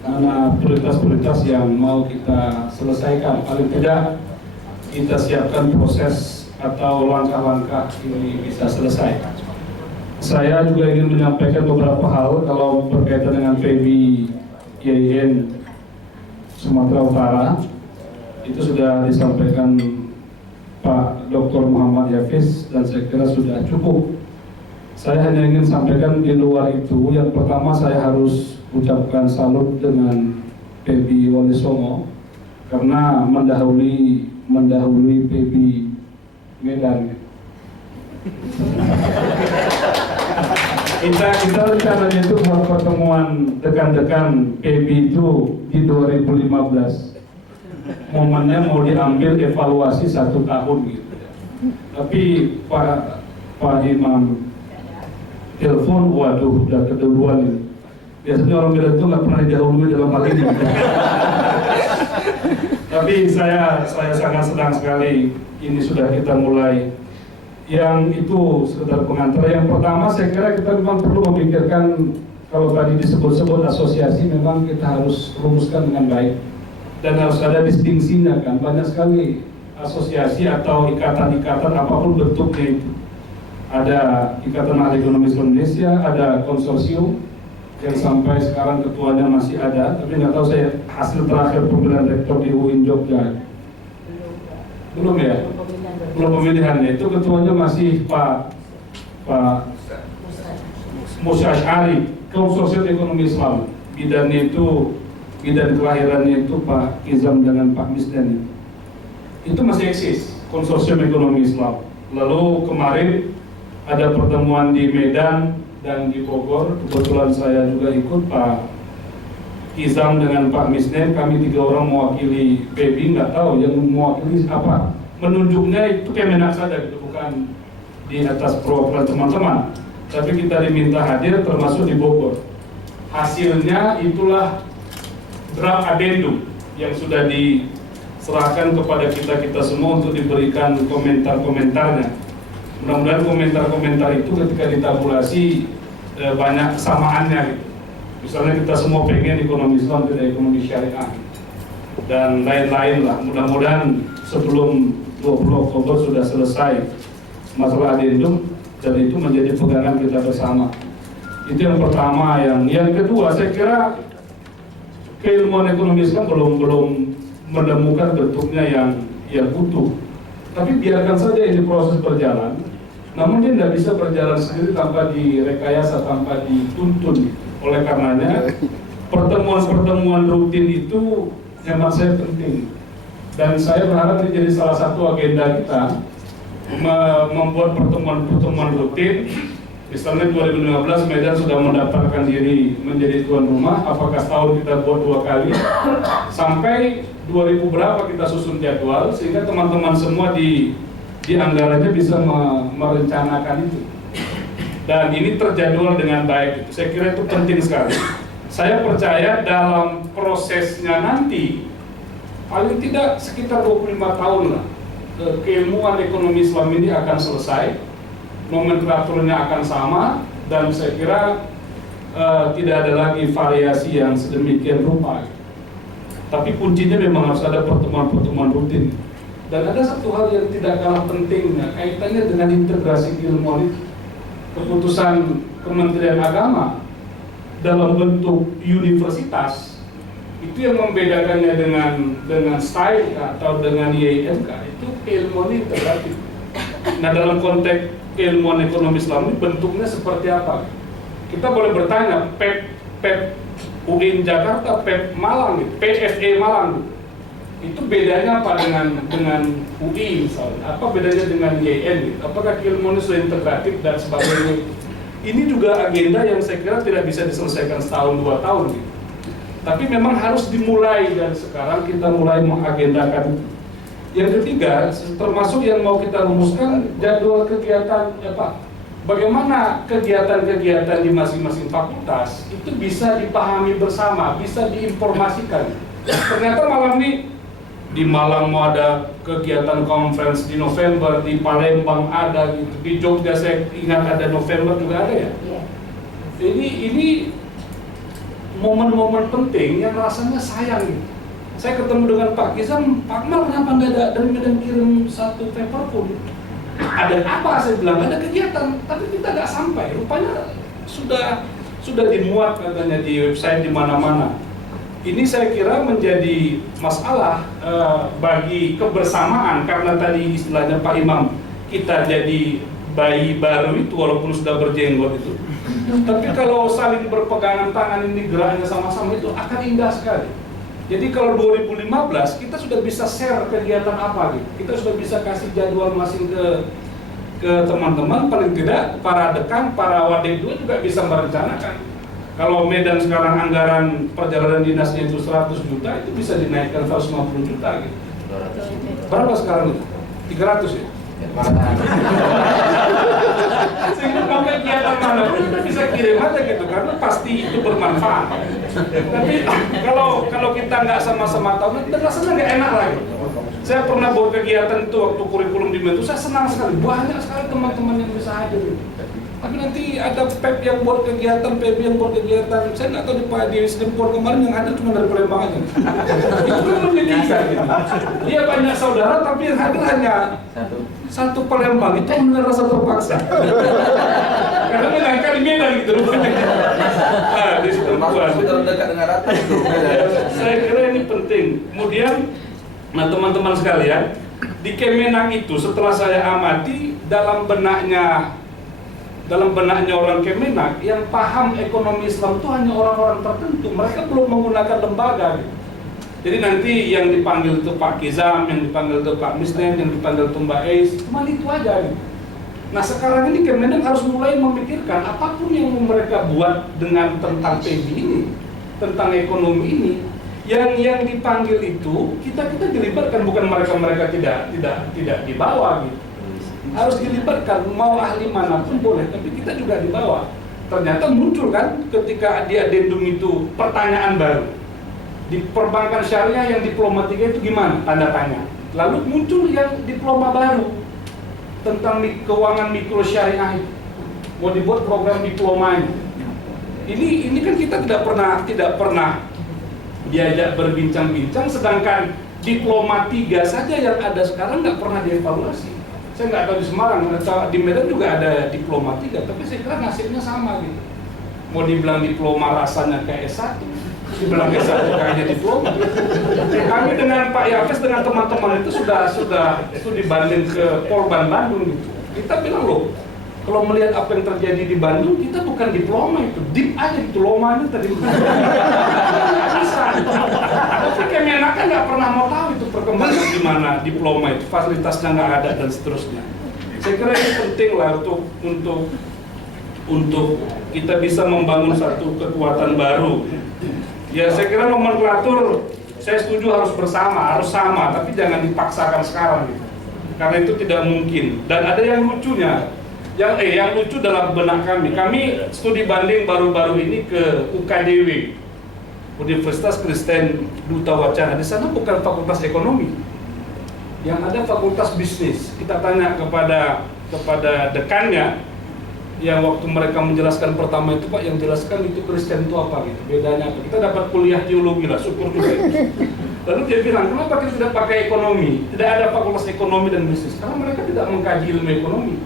karena prioritas-prioritas yang mau kita selesaikan. Paling tidak kita siapkan proses atau langkah-langkah ini bisa selesai. Saya juga ingin menyampaikan beberapa hal kalau berkaitan dengan PB IAIN Sumatera Utara. Itu sudah disampaikan Pak Dr. Muhammad Yafiz dan saya kira sudah cukup. Saya hanya ingin sampaikan di luar itu, yang pertama saya harus ucapkan salut dengan PB Wali Songo karena mendahului PB Medan. Kita rencananya itu buat pertemuan dekan-dekan PB itu di 2015. Momennya mau diambil evaluasi 1 tahun gitu. Tapi Pak Imam telepon, waduh udah keduluan ini. Biasanya orang bilang itu nggak pernah didahului dalam hal ini. Tapi saya sangat senang sekali ini sudah kita mulai. Yang itu sekedar pengantar. Yang pertama saya kira kita memang perlu memikirkan, kalau tadi disebut-sebut asosiasi, memang kita harus rumuskan dengan baik dan harus ada distingsinya kan. Banyak sekali asosiasi atau ikatan-ikatan apapun bentuknya itu. Ada Ikatan Ahli Ekonomi Indonesia, ada konsorsium yang sampai sekarang ketuanya masih ada, tapi nggak tahu saya hasil terakhir pemilihan rektor di UIN Jogja. Belum ya? Belum pemilihannya, itu ketuanya masih Pak Musa Asy'ari, konsorsium ekonomi Islam. Bidannya itu, bidan kelahirannya itu Pak Izam dengan Pak Misdan. Itu masih eksis, konsorsium ekonomi Islam. Lalu kemarin ada pertemuan di Medan dan di Bogor, kebetulan saya juga ikut, Pak Izam dengan Pak Misnen, kami 3 orang mewakili PB, nggak tahu yang mewakili apa, menunjuknya itu Kemenak saja gitu, bukan di atas perwakilan teman-teman, tapi kita diminta hadir termasuk di Bogor. Hasilnya itulah draft addendum yang sudah diserahkan kepada kita semua untuk diberikan komentar-komentarnya. Mudah-mudahan komentar-komentar itu ketika ditabulasi banyak kesamaannya gitu. Misalnya kita semua pengen ekonomi Islam tidak ekonomi syariah dan lain-lain lah. Mudah-mudahan sebelum 20 Oktober sudah selesai masalah adendum dan itu menjadi pegangan kita bersama. Itu yang pertama. Yang kedua, saya kira keilmuan ekonomi Islam belum menemukan bentuknya yang utuh. Tapi biarkan saja ini proses berjalan. Namun dia tidak bisa berjalan sendiri tanpa direkayasa, tanpa dituntun. Oleh karenanya pertemuan-pertemuan rutin itu hemat saya penting. Dan saya berharap ini jadi salah satu agenda kita membuat pertemuan-pertemuan rutin. Misalnya 2015 Medan sudah mendaftarkan diri menjadi tuan rumah, apakah setahun kita buat 2 kali sampai 2000 berapa kita susun jadwal sehingga teman-teman semua di anggarannya bisa merencanakan itu. Dan ini terjadwal dengan baik. Saya kira itu penting sekali. Saya percaya dalam prosesnya nanti paling tidak sekitar 25 tahun lah keilmuan ekonomi Islam ini akan selesai, nomenklaturnya akan sama, dan saya kira tidak ada lagi variasi yang sedemikian rupa. Tapi kuncinya memang harus ada pertemuan-pertemuan rutin. Dan ada satu hal yang tidak kalah pentingnya kaitannya dengan integrasi keilmuan itu. Keputusan Kementerian Agama dalam bentuk universitas itu yang membedakannya dengan STAI atau dengan IAMK itu keilmuan integratif. Nah, dalam konteks keilmuan ekonomi Islam ini bentuknya seperti apa? Kita boleh bertanya, PEP UIN Jakarta, PEP Malang, PFE Malang, itu bedanya apa dengan UI misalnya? Apa bedanya dengan IAIN? Apakah keilmuan sudah integratif dan sebagainya? Ini juga agenda yang saya kira tidak bisa diselesaikan setahun 2 tahun gitu. Tapi memang harus dimulai dan sekarang kita mulai mengagendakan. Yang ketiga, termasuk yang mau kita rumuskan jadwal kegiatan apa? Bagaimana kegiatan-kegiatan di masing-masing fakultas itu bisa dipahami bersama, bisa diinformasikan. Ternyata malam ini di Malang mau ada kegiatan conference di November, di Palembang ada gitu, di Jogja saya ingat ada November juga ada ya. Ini momen-momen penting yang rasanya sayang gitu. Saya ketemu dengan Pak Kizam, Pak Mal kenapa nggak ada dari Medan kirim satu paper pun? Ada apa? Saya bilang ada kegiatan, tapi kita nggak sampai. Rupanya sudah dimuat katanya di website di mana-mana. Ini saya kira menjadi masalah bagi kebersamaan karena tadi istilahnya Pak Imam kita jadi bayi baru itu walaupun sudah berjenggot itu. Tapi kalau saling berpegangan tangan ini geraknya sama-sama itu akan indah sekali. Jadi kalau 2015 kita sudah bisa share kegiatan apa gitu. Kita sudah bisa kasih jadwal masing ke teman-teman, paling tidak para dekan, para wadid juga bisa merencanakan. Kalau Medan sekarang anggaran perjalanan dinasnya itu 100 juta, itu bisa dinaikkan 150 juta gitu. Berapa sekarang itu? 300 ya? Sehingga mau kegiatan mana pun kita bisa kirim aja gitu, karena pasti itu bermanfaat. Tapi kalau kita nggak sama-sama tahu, rasanya nggak enak lagi. Saya pernah buat kegiatan itu waktu kurikulum di Medan, saya senang sekali, banyak sekali teman-teman yang bisa hadir gitu. Tapi nanti ada PEP yang buat kegiatan, PEP yang buat kegiatan. Saya nggak tahu di Sdempor kemarin yang ada cuma dari Palembang aja. Itu kan menyedihkan gitu. Dia banyak saudara tapi yang hadir hanya satu Palembang. Itu benar rasa terpaksa. Karena menyangka di Medan gitu rupanya. Nah, di Sdempor. Terdekat dengan rata itu. Saya kira ini penting. Kemudian, nah teman-teman sekalian, di Kemenak itu setelah saya amati dalam benaknya orang Kemenak yang paham ekonomi Islam itu hanya orang-orang tertentu. Mereka belum menggunakan lembaga gitu. Jadi nanti yang dipanggil itu Pak Kizam, yang dipanggil itu Pak Misnen, yang dipanggil itu Mbak Eis, cuma itu aja gitu. Nah sekarang ini Kemenak harus mulai memikirkan apapun yang mereka buat dengan tentang PB ini, tentang ekonomi ini, yang dipanggil itu kita dilibatkan, bukan mereka tidak dibawa gitu. Harus dilibatkan, mau ahli manapun boleh, tapi kita juga dibawa. Ternyata muncul kan ketika di adendum itu pertanyaan baru. Di perbankan syariah yang diploma 3 itu gimana? Tanda tanya. Lalu muncul yang diploma baru tentang keuangan mikro syariah itu. Mau dibuat program diplomanya. Ini kan kita tidak pernah diajak berbincang-bincang, sedangkan diploma 3 saja yang ada sekarang nggak pernah dievaluasi. Saya nggak tahu di Semarang atau di Medan juga ada diploma 3, tapi saya kira nasibnya sama gitu. Mau dibilang diploma rasanya kayak S1, dibilang S1 kayaknya diploma. Kami dengan Pak Yafes dengan teman-teman itu sudah banding ke Polban Bandung gitu. Kita bilang loh, kalau melihat apa yang terjadi di Bandung, kita bukan diploma itu, dip aja itu lomanya tadi. Tapi Kemenak kan nggak pernah mau tahu itu perkembangan gimana diploma itu, fasilitasnya nggak ada dan seterusnya. Saya kira ini penting lah untuk kita bisa membangun satu kekuatan baru. Ya saya kira nomenklatur saya setuju harus sama, tapi jangan dipaksakan sekarang gitu. Karena itu tidak mungkin. Dan ada yang lucunya. Yang lucu dalam benak kami studi banding baru-baru ini ke UKDW, Universitas Kristen Duta Wacana. Di sana bukan fakultas ekonomi, yang ada fakultas bisnis. Kita tanya kepada dekannya, yang waktu mereka menjelaskan pertama itu, Pak, yang jelaskan itu Kristen itu apa gitu, bedanya apa? Kita dapat kuliah teologi lah, syukur juga. Lalu dia bilang, kenapa kita tidak pakai ekonomi? Tidak ada fakultas ekonomi dan bisnis, karena mereka tidak mengkaji ilmu ekonomi.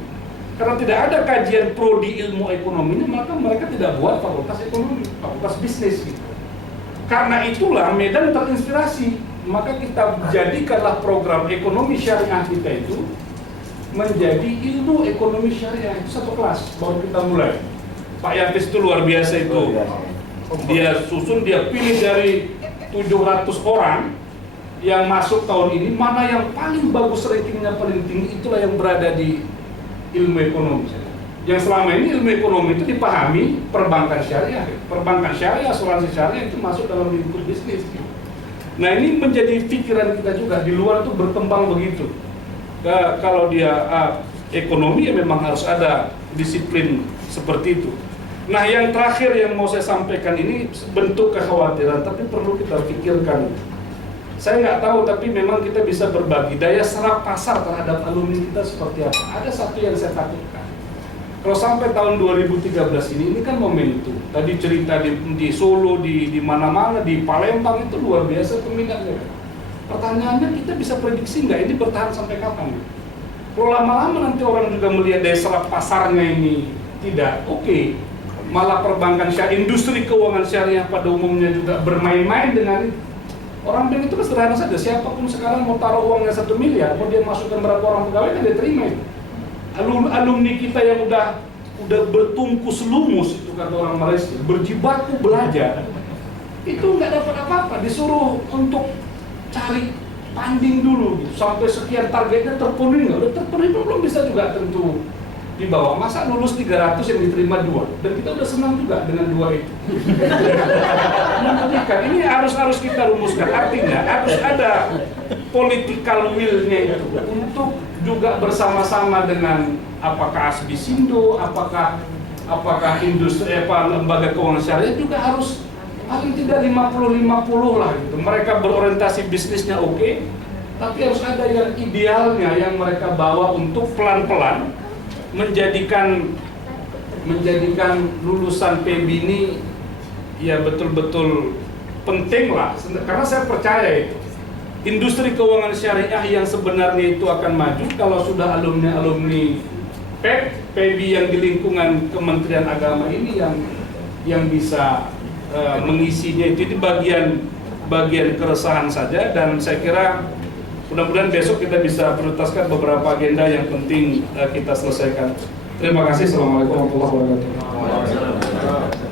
Karena tidak ada kajian prodi ilmu ekonominya, maka mereka tidak buat fakultas ekonomi, fakultas bisnis gitu. Karena itulah Medan terinspirasi, maka kita jadikanlah program ekonomi syariah kita itu menjadi ilmu ekonomi syariah. Itu satu kelas, baru kita mulai. Pak Yafis itu luar biasa itu. Dia susun, dia pilih dari 700 orang yang masuk tahun ini, mana yang paling bagus ratingnya paling tinggi, itulah yang berada di ilmu ekonomi. Yang selama ini ilmu ekonomi itu dipahami perbankan syariah, asuransi syariah itu masuk dalam lingkup bisnis. Nah ini menjadi pikiran kita juga, di luar itu berkembang begitu. Kalau dia ekonomi ya memang harus ada disiplin seperti itu. Nah yang terakhir yang mau saya sampaikan ini bentuk kekhawatiran, tapi perlu kita pikirkan. Saya nggak tahu, tapi memang kita bisa berbagi daya serap pasar terhadap alumni kita seperti apa. Ada satu yang saya takutkan. Kalau sampai tahun 2013 ini kan momentum. Tadi cerita di Solo, di mana-mana, di Palembang itu luar biasa peminatnya. Pertanyaannya, kita bisa prediksi nggak ini bertahan sampai kapan? Kalau lama-lama nanti orang juga melihat daya serap pasarnya ini tidak oke. Malah perbankan syariah, industri keuangan syariah pada umumnya juga bermain-main dengan itu. Orang bilang itu kan sederhana saja, siapapun sekarang mau taruh uangnya 1 miliar, mau dia masukkan berapa orang pegawai kan dia terima itu. Alumni kita yang udah bertungkus lumus, itu kata orang Malaysia, berjibaku belajar, itu nggak dapat apa-apa, disuruh untuk cari funding dulu gitu. Sampai sekian targetnya terpenuhi nggak? Udah terpenuhi belum bisa juga tentu di bawah. Masa lulus 300 yang diterima 2, dan kita udah senang juga dengan 2 itu. Ini harus kita rumuskan, artinya harus ada political will-nya itu untuk juga bersama-sama dengan apakah Asbisindo, apakah industri lembaga keuangan syariah juga harus paling tidak 50-50 lah gitu. Mereka berorientasi bisnisnya oke, tapi harus ada yang idealnya yang mereka bawa untuk pelan-pelan menjadikan lulusan PB ini ya betul-betul penting lah, karena saya percaya itu industri keuangan syariah yang sebenarnya itu akan maju kalau sudah alumni PB yang di lingkungan Kementerian Agama ini yang bisa mengisinya. Itu bagian keresahan saja, dan saya kira mudah-mudahan besok kita bisa prioritaskan beberapa agenda yang penting kita selesaikan. Terima kasih. Assalamualaikum warahmatullahi wabarakatuh.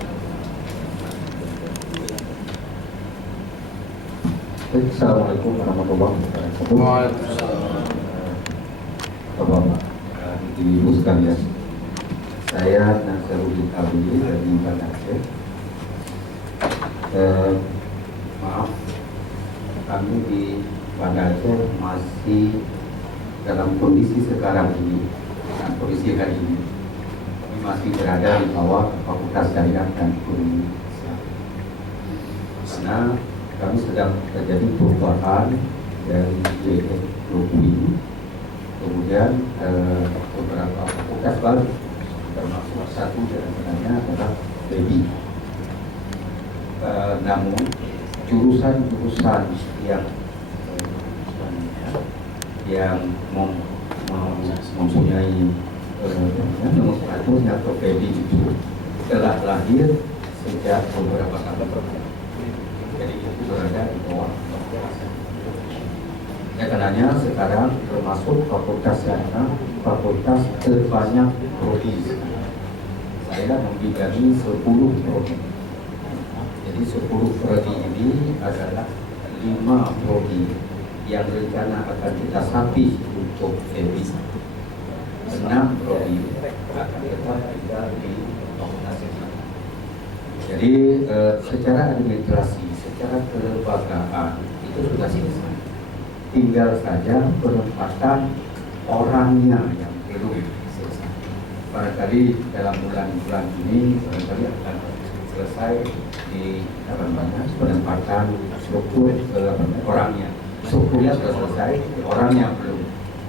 Assalamualaikum warahmatullahi wabarakatuh. Bapak-bapak, ibu sekalian, saya Nasruddin Abdi dari Banda Aceh. Maaf, kami di Banda Aceh masih dalam kondisi sekarang ini, kondisi hari ini, kami masih berada di bawah Fakultas Syariah dan Ekonomi Islam. Karena kami sedang terjadi perubahan dari JF20, kemudian beberapa fakultas baru, termasuk satu diantaranya adalah PB. namun jurusan-jurusan yang mempunyai nomenklaturnya atau PEDI itu telah lahir sejak beberapa kali. Jadi itu berada di bawah. Karenanya sekarang termasuk fakultas saya, fakultas terbanyak prodi. Saya membidangi 10 prodi. Jadi 10 prodi ini adalah 5 prodi yang rencana akan kita sapi untuk PEDI. 6 prodi akan tetap kita di fakultas ini. Jadi secara administrasi, secara kelembagaan itu sudah selesai. Tinggal saja penempatan orangnya yang belum selesai. Barangkali dalam bulan-bulan ini barangkali akan selesai di penempatan struktur orangnya. Strukturnya sudah selesai, orangnya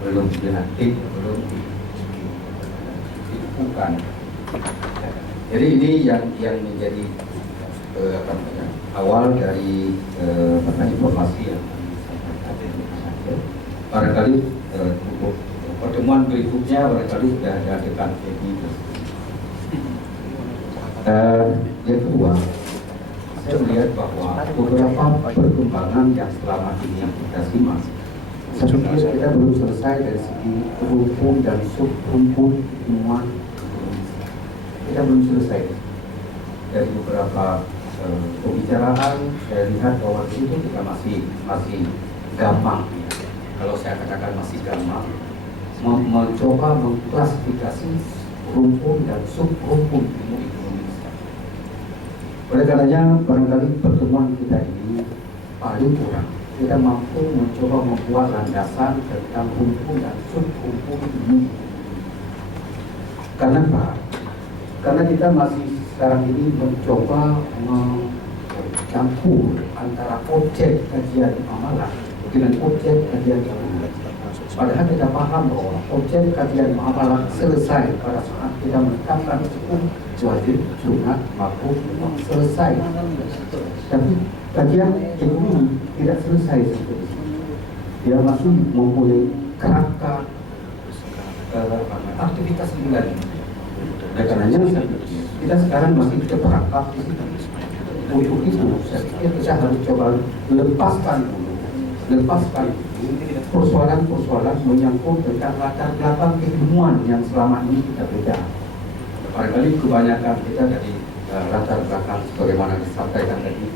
belum dilantik, belum ditentukan. Jadi ini yang menjadi awal dari informasi yang barangkali untuk pertemuan berikutnya barangkali sudah ada dekat ini. Yang kedua, saya melihat bahwa beberapa perkembangan yang selama ini kita simak, saya pikir kita belum selesai dari segi rumpun dan subrumpun ilmuwan. Kita belum selesai dari beberapa pembicaraan. Saya lihat bahwa itu kita masih gampang. Kalau saya katakan masih gampang, mencoba mengklasifikasi rumpun dan subrumpun ilmu ekonomi. Oleh karenanya barangkali pertemuan kita ini paling kurang kita mampu mencoba membuat landasan tentang rumpun dan subrumpun ilmu. Karena apa? Karena kita masih sekarang ini mencoba mencampur antara objek kajian amalan dengan objek kajian ilmu. Padahal kita paham bahwa objek kajian amalan selesai pada saat kita menetapkan hukum wajib, sunat, makruh, selesai. Tapi kajian ekonomi tidak selesai seperti itu. Dia masih mempunyai kerangka aktivitas bulan. Oleh karenanya kita sekarang masih terperangkap di situ. Untuk itu saya pikir kita harus coba lepaskan persoalan-persoalan menyangkut tentang latar belakang keilmuan yang selama ini kita beda. Barangkali kebanyakan kita dari latar belakang sebagaimana disampaikan tadi,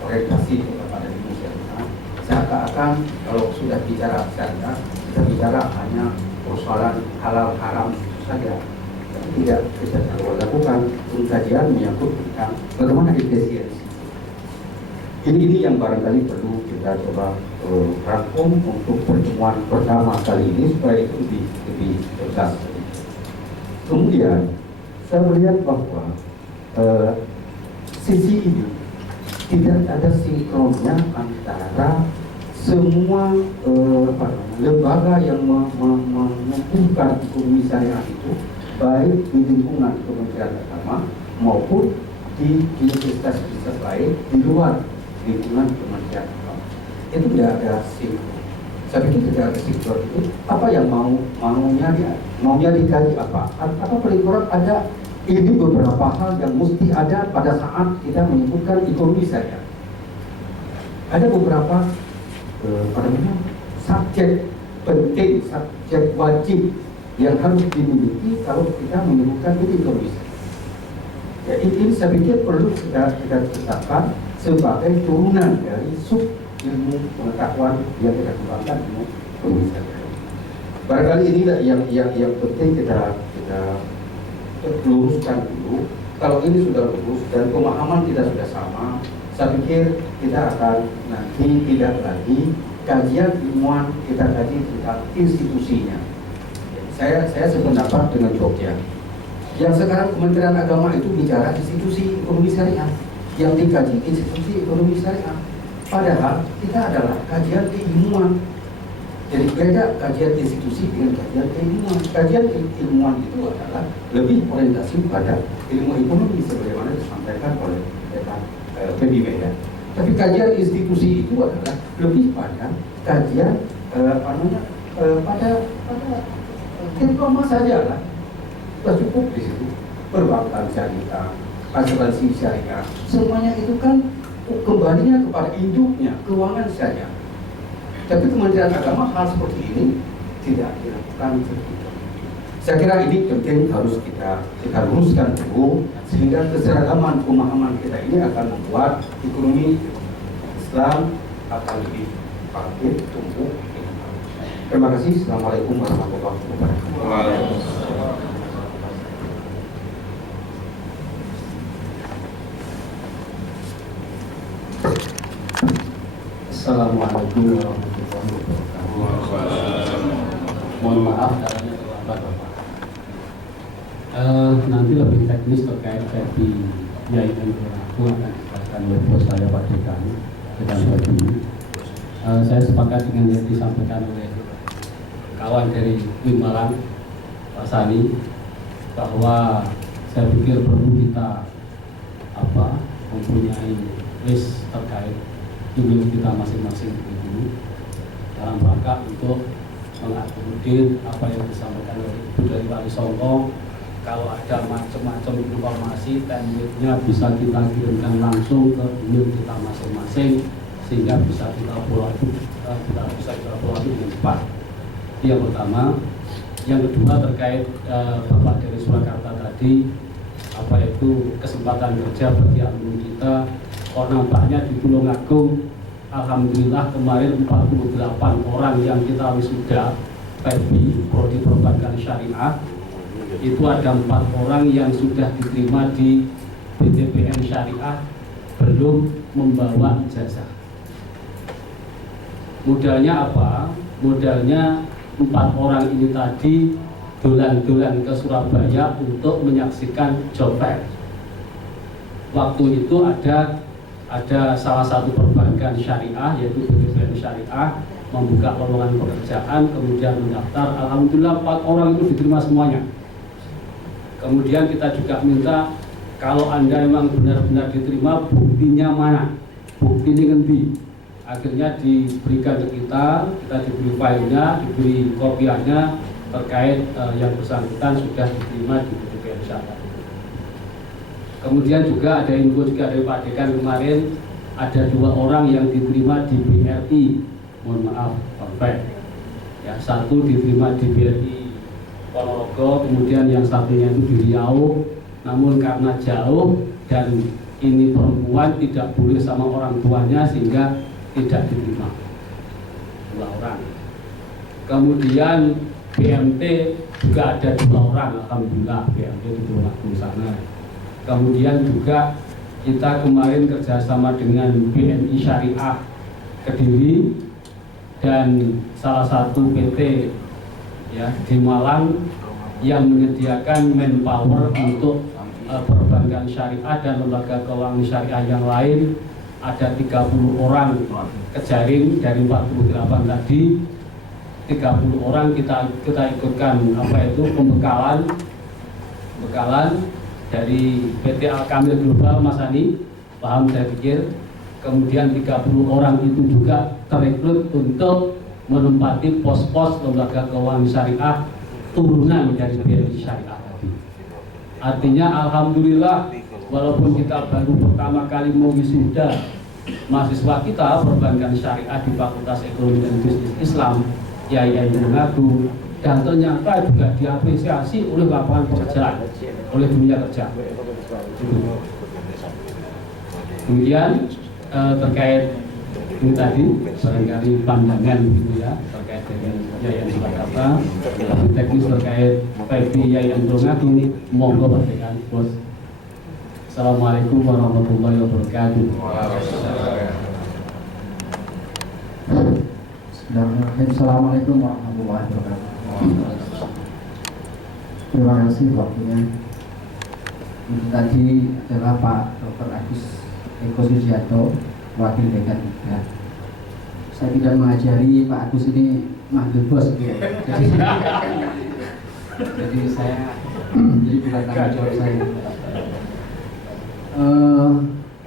orientasi kepada ilmu syariah. Seakan-akan kalau sudah bicara syariah, kita bicara hanya persoalan halal haram saja. Tidak kita lakukan kajian menyangkut tentang bagaimana efisiensi. Ini yang barangkali perlu kita coba rangkum untuk pertemuan pertama kali ini supaya itu lebih tegas. Kemudian saya melihat bahwa sisi ini tidak ada sinkronnya antara semua lembaga yang mengumpulkan ekonomi syariah itu, baik di lingkungan Kementerian Agama maupun di universitas-universitas lain di luar lingkungan Kementerian Agama. Itu tidak ada sinkron. Saya pikir tidak ada sinkron itu apa yang maunya dikaji apa paling kurang ada ini beberapa hal yang mesti ada pada saat kita menyebutkan ekonomi syariah. Ada beberapa subjek penting, subjek wajib yang harus dimiliki kalau kita menyebutkan ini ekonomi syariah. Ya, ini saya pikir perlu kita tetapkan sebagai turunan dari sub ilmu pengetahuan yang kita kembangkan ilmu ekonomi syariah. Barangkali inilah yang penting kita luruskan dulu. Kalau ini sudah lurus dan pemahaman kita sudah sama, saya pikir kita akan nanti tidak lagi kajian ilmuwan, kita kaji tentang institusinya. Saya sependapat dengan Jogja. Yang sekarang Kementerian Agama itu bicara institusi ekonomi syariah, yang dikaji institusi ekonomi syariah. Padahal kita adalah kajian keilmuan. Jadi beda kajian institusi dengan kajian keilmuan. Kajian keilmuan itu adalah lebih orientasi pada ilmu ekonomi sebagaimana disampaikan oleh dekan PBB ya. Tapi kajian institusi itu adalah lebih pada kajian pada diploma saja lah. Sudah cukup di situ. Perbankan syariah, asuransi syariah, semuanya itu kan kembalinya kepada induknya keuangan saja. Tapi Kementerian Agama hal seperti ini tidak dilakukan. Saya kira ini penting harus kita luruskan dulu sehingga keseragaman pemahaman kita ini akan membuat ekonomi Islam akan lebih bangkit, tumbuh. Terima kasih. Assalamualaikum warahmatullahi wabarakatuh. Assalamualaikum warahmatullahi wabarakatuh. Mohon maaf caranya terlambat Bapak. Nanti lebih teknis terkait dari yaitu aku akan dijelaskan oleh bos saya Pak Dekan ini. Saya sepakat dengan yang disampaikan oleh kawan dari Wimalang Pak Sani bahwa saya pikir perlu kita mempunyai list terkait email kita masing-masing ini dalam rangka untuk mengakomodir apa yang disampaikan oleh Ibu dari Wali Songo. Kalau ada macam-macam informasi, template-nya bisa kita kirimkan langsung ke email kita masing-masing sehingga bisa kita evaluasi dengan cepat. Yang pertama. Yang kedua terkait Bapak dari Surakarta tadi, apa itu kesempatan kerja bagi alumni kita. Kalau nampaknya di Tulungagung, alhamdulillah kemarin 48 orang yang kita wisuda PEBI, Prodi Perbankan Syariah, itu ada 4 orang yang sudah diterima di BTPN Syariah belum membawa ijazah. Modalnya apa? Modalnya 4 orang ini tadi dolan-dolan ke Surabaya untuk menyaksikan job fair. Waktu itu ada salah satu perbankan syariah yaitu BTPN Syariah membuka lowongan pekerjaan, kemudian mendaftar. Alhamdulillah 4 orang itu diterima semuanya. Kemudian kita juga minta kalau Anda memang benar-benar diterima, buktinya mana? Bukti ini ngendi? Akhirnya diberikan ke kita diberi filenya, diberi kopiannya terkait yang bersangkutan sudah diterima di BTPN Syariah. Kemudian juga ada info juga dari Pak Dekan kemarin ada 2 orang yang diterima di BRI, mohon maaf Pak. Ya, satu diterima di BRI Ponorogo, kemudian yang satunya itu di Riau, namun karena jauh dan ini perempuan tidak boleh sama orang tuanya sehingga tidak diterima 2 orang. Kemudian BMT juga ada 2 orang, alhamdulillah BMT di Tulungagung sana. Kemudian juga kita kemarin kerjasama dengan BNI Syariah Kediri dan salah satu PT ya di Malang yang menyediakan manpower untuk perbankan syariah dan lembaga keuangan syariah yang lain. Ada 30 orang kejaring dari 48 tadi. 30 orang kita ikutkan pembekalan dari PT Al-Kamil Global, Mas Ani, paham saya pikir. Kemudian 30 orang itu juga terekrut untuk menempati pos-pos lembaga keuangan syariah turunan dari BNI Syariah tadi. Artinya alhamdulillah walaupun kita baru pertama kali mau wisuda mahasiswa kita perbankan syariah di Fakultas Ekonomi dan Bisnis Islam YAI Tulungagung, dan ternyata juga diapresiasi oleh lapangan pekerjaan, oleh dunia kerja. Kemudian terkait ini tadi barangkali pandangan gitu ya terkait dengan Yayan Surakarta, tapi teknis terkait PEBI Yayan Tulungagung, monggo Pak Dekan, Bos. Assalamualaikum warahmatullahi wabarakatuh. Assalamualaikum warahmatullahi wabarakatuh. Terima kasih waktunya. Ini tadi adalah Pak Dr. Agus Eko Sujianto, Wakil Dekan 3. Saya tidak mengajari Pak Agus ini manggil bos gitu. Jadi saya jadi bukan tanggung jawab saya.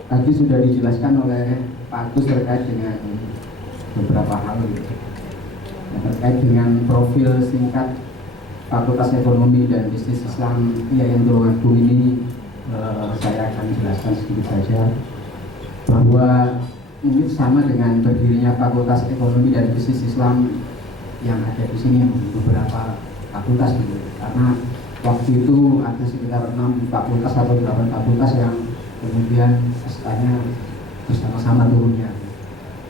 tadi sudah dijelaskan oleh Pak Agus terkait dengan beberapa hal gitu. Terkait dengan profil singkat Fakultas Ekonomi dan Bisnis Islam IAIN Tulungagung ini, saya akan jelaskan sedikit saja bahwa mungkin sama dengan berdirinya Fakultas Ekonomi dan Bisnis Islam yang ada di sini beberapa fakultas gitu. Karena waktu itu ada sekitar 6 fakultas atau 8 fakultas yang kemudian SK-nya bersama-sama turunnya.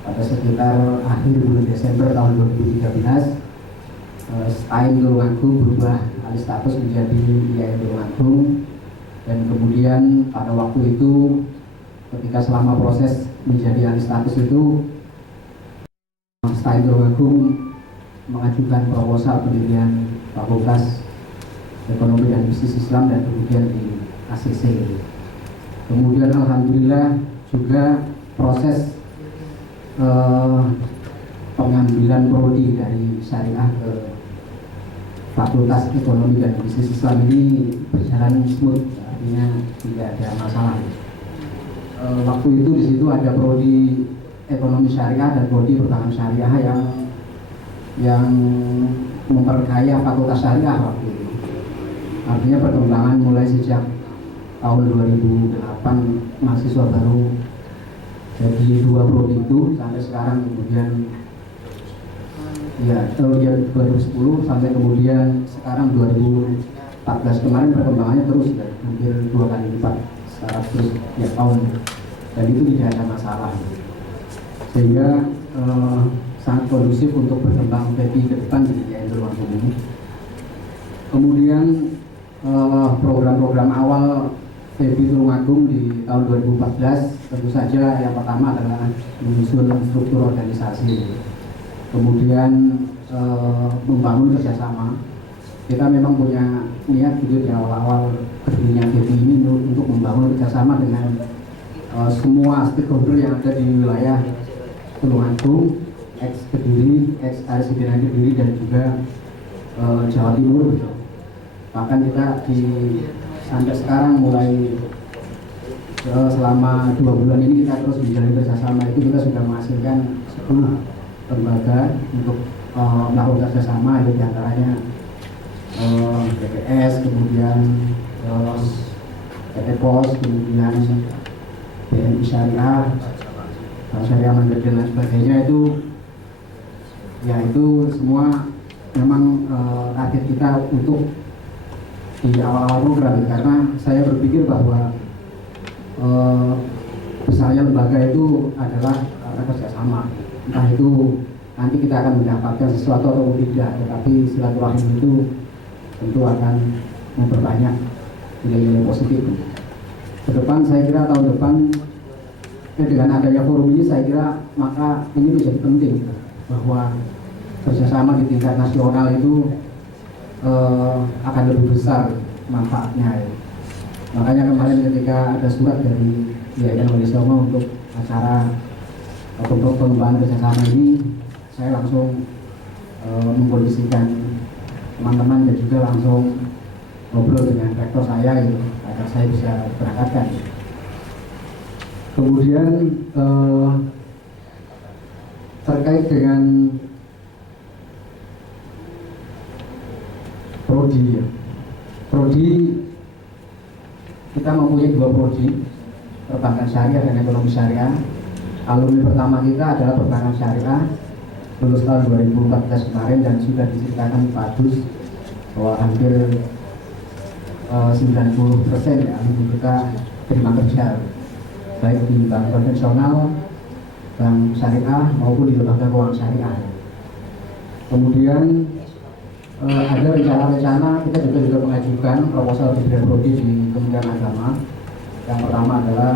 Pada sekitar akhir bulan Desember tahun 2013, STAIN Tulungagung berubah alih status menjadi IAIN Tulungagung, dan kemudian pada waktu itu ketika selama proses menjadi alih status itu STAIN Tulungagung mengajukan proposal pendirian Fakultas Ekonomi dan Bisnis Islam dan kemudian di ACC. Kemudian alhamdulillah juga proses pengambilan prodi dari syariah ke Fakultas Ekonomi dan Bisnis Islam ini berjalan smooth, artinya tidak ada masalah. Waktu itu di situ ada prodi Ekonomi Syariah dan prodi Perbankan Syariah yang memperkaya Fakultas Syariah waktu itu. Artinya perkembangan mulai sejak tahun 2008 mahasiswa baru jadi 2 prodi itu sampai sekarang, kemudian ya tahun 2010 sampai kemudian sekarang 2014 kemarin perkembangannya terus ya, hampir 2 kali lipat secara terus tiap tahun, dan itu tidak ada masalah sehingga sangat kondusif untuk berkembang PEPI ke depan di IAIN Tulungagung ini. Kemudian program-program awal PEPI Tulungagung di tahun 2014 tentu saja yang pertama adalah menyusun struktur organisasi, kemudian membangun kerjasama. Kita memang punya niat gitu di awal-awal berdirinya PEPI ini untuk membangun kerjasama dengan semua stakeholder yang ada di wilayah Tulungagung, ex Kediri, ex Arsidenan Kediri, dan juga Jawa Timur. Bahkan kita sampai sekarang mulai selama 2 bulan ini kita terus menjalin kerjasama itu, kita sudah menghasilkan 10 lembaga untuk melakukan kerjasama, itu diantaranya BPS, kemudian PT Pos, kemudian BNI Syariah, Syariah Mandiri dan lain sebagainya. Itu ya itu semua memang target kita untuk di awal-awal program, karena saya berpikir bahwa besarnya lembaga itu adalah karena kerjasama. Entah itu nanti kita akan mendapatkan sesuatu atau tidak, tetapi silaturahim itu tentu akan memperbanyak nilai-nilai positif. Ke depan saya kira tahun depan dengan adanya forum ini, saya kira maka ini menjadi penting bahwa kerjasama di tingkat nasional itu akan lebih besar manfaatnya. Makanya kemarin ketika ada surat dari IAIN Walisomo untuk acara pengembangan kerjasama ini, saya langsung mengkondisikan teman-teman dan juga langsung ngobrol dengan rektor saya agar saya bisa berangkatkan. Kemudian terkait dengan prodi kita mempunyai 2 prodi, Perbankan Syariah dan Ekonomi Syariah. Alumni pertama kita adalah Perbankan Syariah, lulus tahun 2014 kemarin, dan sudah diceritakan Pak Dus bahwa hampir 90% ya alumni kita terima kerja baik di bank konvensional, bank syariah maupun di lembaga keuangan syariah. Kemudian ada rencana-rencana kita juga mengajukan proposal pemberian prodi di Kementerian Agama. Yang pertama adalah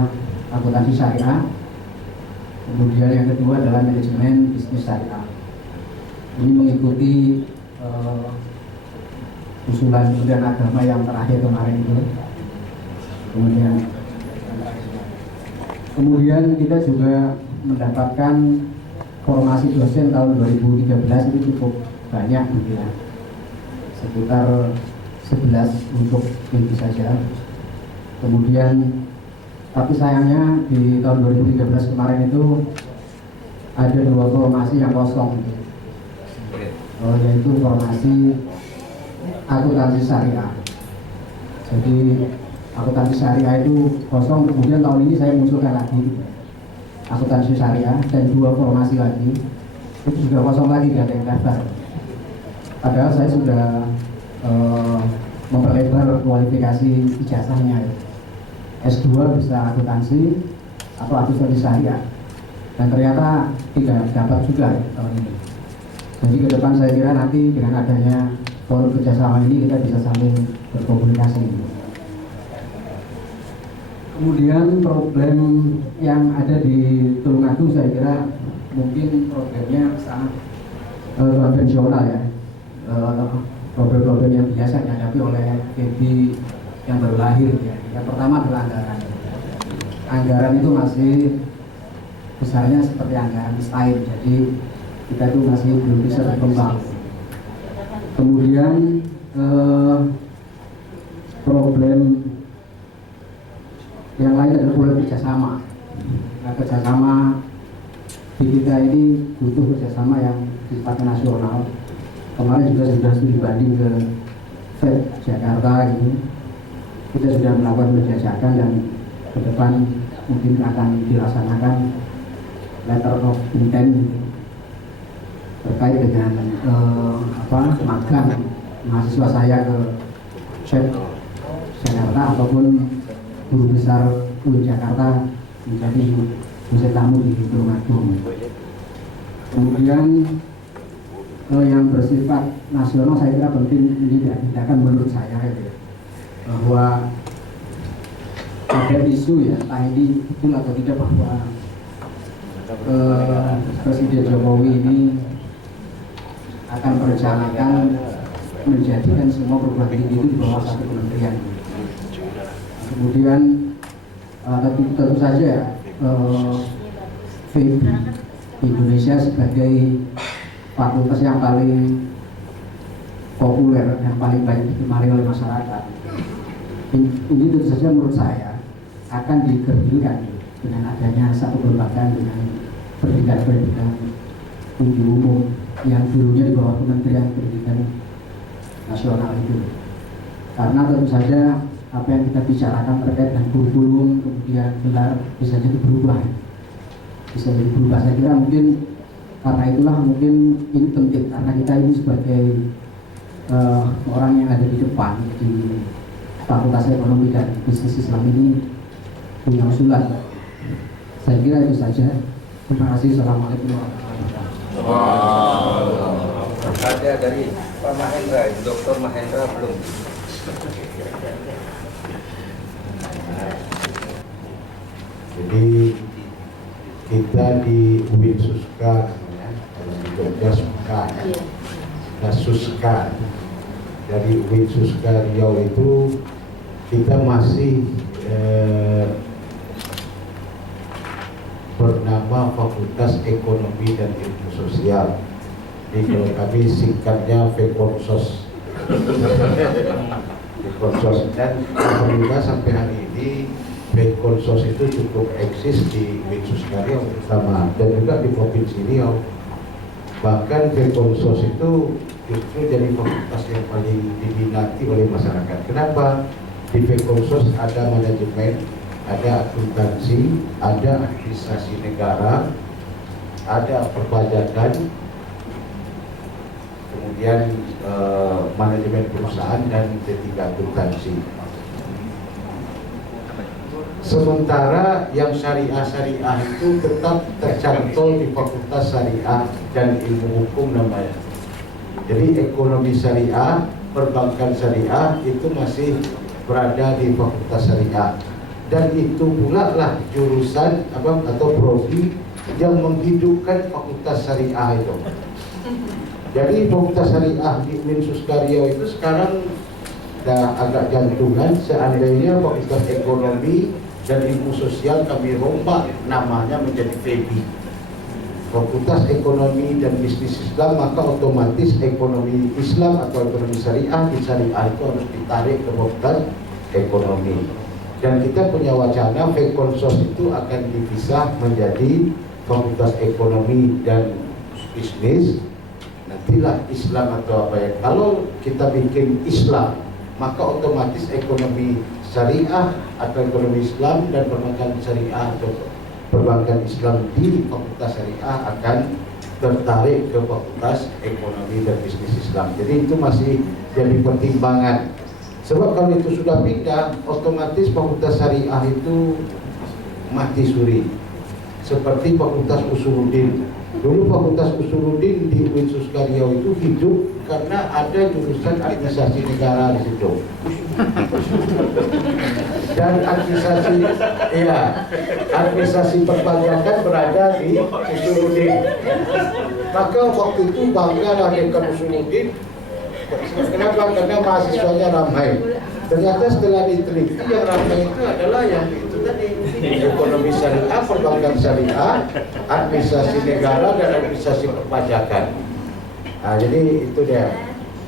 akuntansi syariah, kemudian yang kedua adalah manajemen bisnis syariah. Ini mengikuti usulan Kementerian Agama yang terakhir kemarin itu. Kemudian kita juga mendapatkan formasi dosen tahun 2013 itu cukup banyak gitu ya, sekitar 11 untuk ini saja. Kemudian Tapi sayangnya di tahun 2013 kemarin itu ada 2 formasi yang kosong, yaitu formasi akuntansi syariah. Jadi akuntansi syariah itu kosong, kemudian tahun ini saya munculkan lagi akuntansi syariah, dan 2 formasi lagi itu juga kosong lagi, gak ada yang daftar. Padahal saya sudah memperlebar kualifikasi ijazahnya, S2 bisa akuntansi atau akuntansi syariah, dan ternyata tidak dapat juga tahun ini. Jadi ke depan saya kira nanti dengan adanya forum kerjasama ini kita bisa saling berkomunikasi. Kemudian problem yang ada di Tulungagung saya kira mungkin problemnya sangat konvensional ya, problem-problem yang biasa dihadapi oleh KB yang baru lahir ya. Yang pertama adalah anggaran. Anggaran itu masih besarnya seperti anggaran Stein, jadi kita itu masih belum bisa berkembang. Kemudian problem yang lain adalah problem kerjasama. Nah, kerjasama di kita ini butuh kerjasama yang sifatnya nasional. Kemarin juga sudah studi banding ke FED Jakarta gitu. Kita sudah melakukan penjajakan dan ke depan mungkin akan dilaksanakan letter of intent terkait dengan magang mahasiswa saya ke FED Jakarta ataupun guru besar UI Jakarta menjadi dosen tamu di Tulungagung. Kemudian yang bersifat nasional saya kira penting ini tidak menurut saya ya, bahwa ada isu ya, entah ini betul atau tidak, bahwa Presiden Jokowi ini akan merencanakan menjadikan semua perguruan tinggi itu di bawah satu kementerian. Kemudian tentu saja FEB Indonesia sebagai fakultas yang paling populer, yang paling banyak digemari oleh masyarakat, ini tentu saja menurut saya akan dikerdilkan dengan adanya satu kelembagaan dengan pendidikan tinggi umum yang dulunya di bawah Kementerian Pendidikan Nasional itu. Karena tentu saja apa yang kita bicarakan terkait dengan kurikulum, kemudian gelar bisa jadi berubah. Bisa jadi berubah. Saya kira mungkin karena itulah mungkin ini penting, karena kita ini sebagai orang yang ada di depan di Fakultas Ekonomi dan Bisnis Islam ini punya usulan. Saya kira itu saja. Terima kasih. Assalamualaikum warahmatullahi wabarakatuh. Ada dari Pak Mahendra, Dr. Mahendra belum. Jadi kita di UIN Suska, kalau di Jogja Suska, nah Suska dari UIN Suska Riau itu kita masih bernama Fakultas Ekonomi dan Ilmu Sosial. Jadi kalau kami singkatnya Fekonsos. Fekonsos, dan alhamdulillah sampai hari ini Fekonsos itu cukup eksis di UIN Suska Riau terutama, dan juga di Provinsi Riau. Bahkan Fekonsos itu justru jadi fakultas yang paling diminati oleh masyarakat. Kenapa? Di Fekonsos ada manajemen, ada akuntansi, ada administrasi negara, ada perpajakan, kemudian manajemen perusahaan, dan ketiga akuntansi. Sementara yang syariah itu tetap tercantol di Fakultas Syariah dan Ilmu Hukum namanya. Jadi ekonomi syariah, perbankan syariah itu masih berada di Fakultas Syariah, dan itu pula lah jurusan atau prodi yang menghidupkan Fakultas Syariah itu. Jadi Fakultas Syariah di UIN Suska Riau itu sekarang sudah agak jantungan. Seandainya Fakultas Ekonomi dan Ilmu Sosial kami rombak namanya menjadi FEBI, Fakultas Ekonomi dan Bisnis Islam, maka otomatis ekonomi Islam atau ekonomi syariah di syariah itu harus ditarik ke Fakultas Ekonomi. Dan kita punya wacana Fakonsos itu akan dipisah menjadi Fakultas Ekonomi dan Bisnis. Nantilah Islam atau apa ya. Kalau kita bikin Islam, maka otomatis ekonomi syariah atau ekonomi Islam dan perbankan syariah atau perbankan Islam di Fakultas Syariah akan tertarik ke Fakultas Ekonomi dan Bisnis Islam. Jadi itu masih jadi pertimbangan. Sebab kalau itu sudah pindah, otomatis Fakultas Syariah itu mati suri. Seperti Fakultas Usuluddin. Dulu Fakultas Usuluddin di UIN Suskario itu hidup karena ada jurusan administrasi negara di situ. Dan administrasi perpajakan berada di Usuluddin. Maka waktu itu bangga dekan Usuluddin. Kenapa? Karena mahasiswanya ramai. Ternyata setelah diteliti yang ramai itu adalah yang itu tadi, ekonomi syariah, perbankan syariah, administrasi negara dan administrasi perpajakan. Nah, jadi itu dia.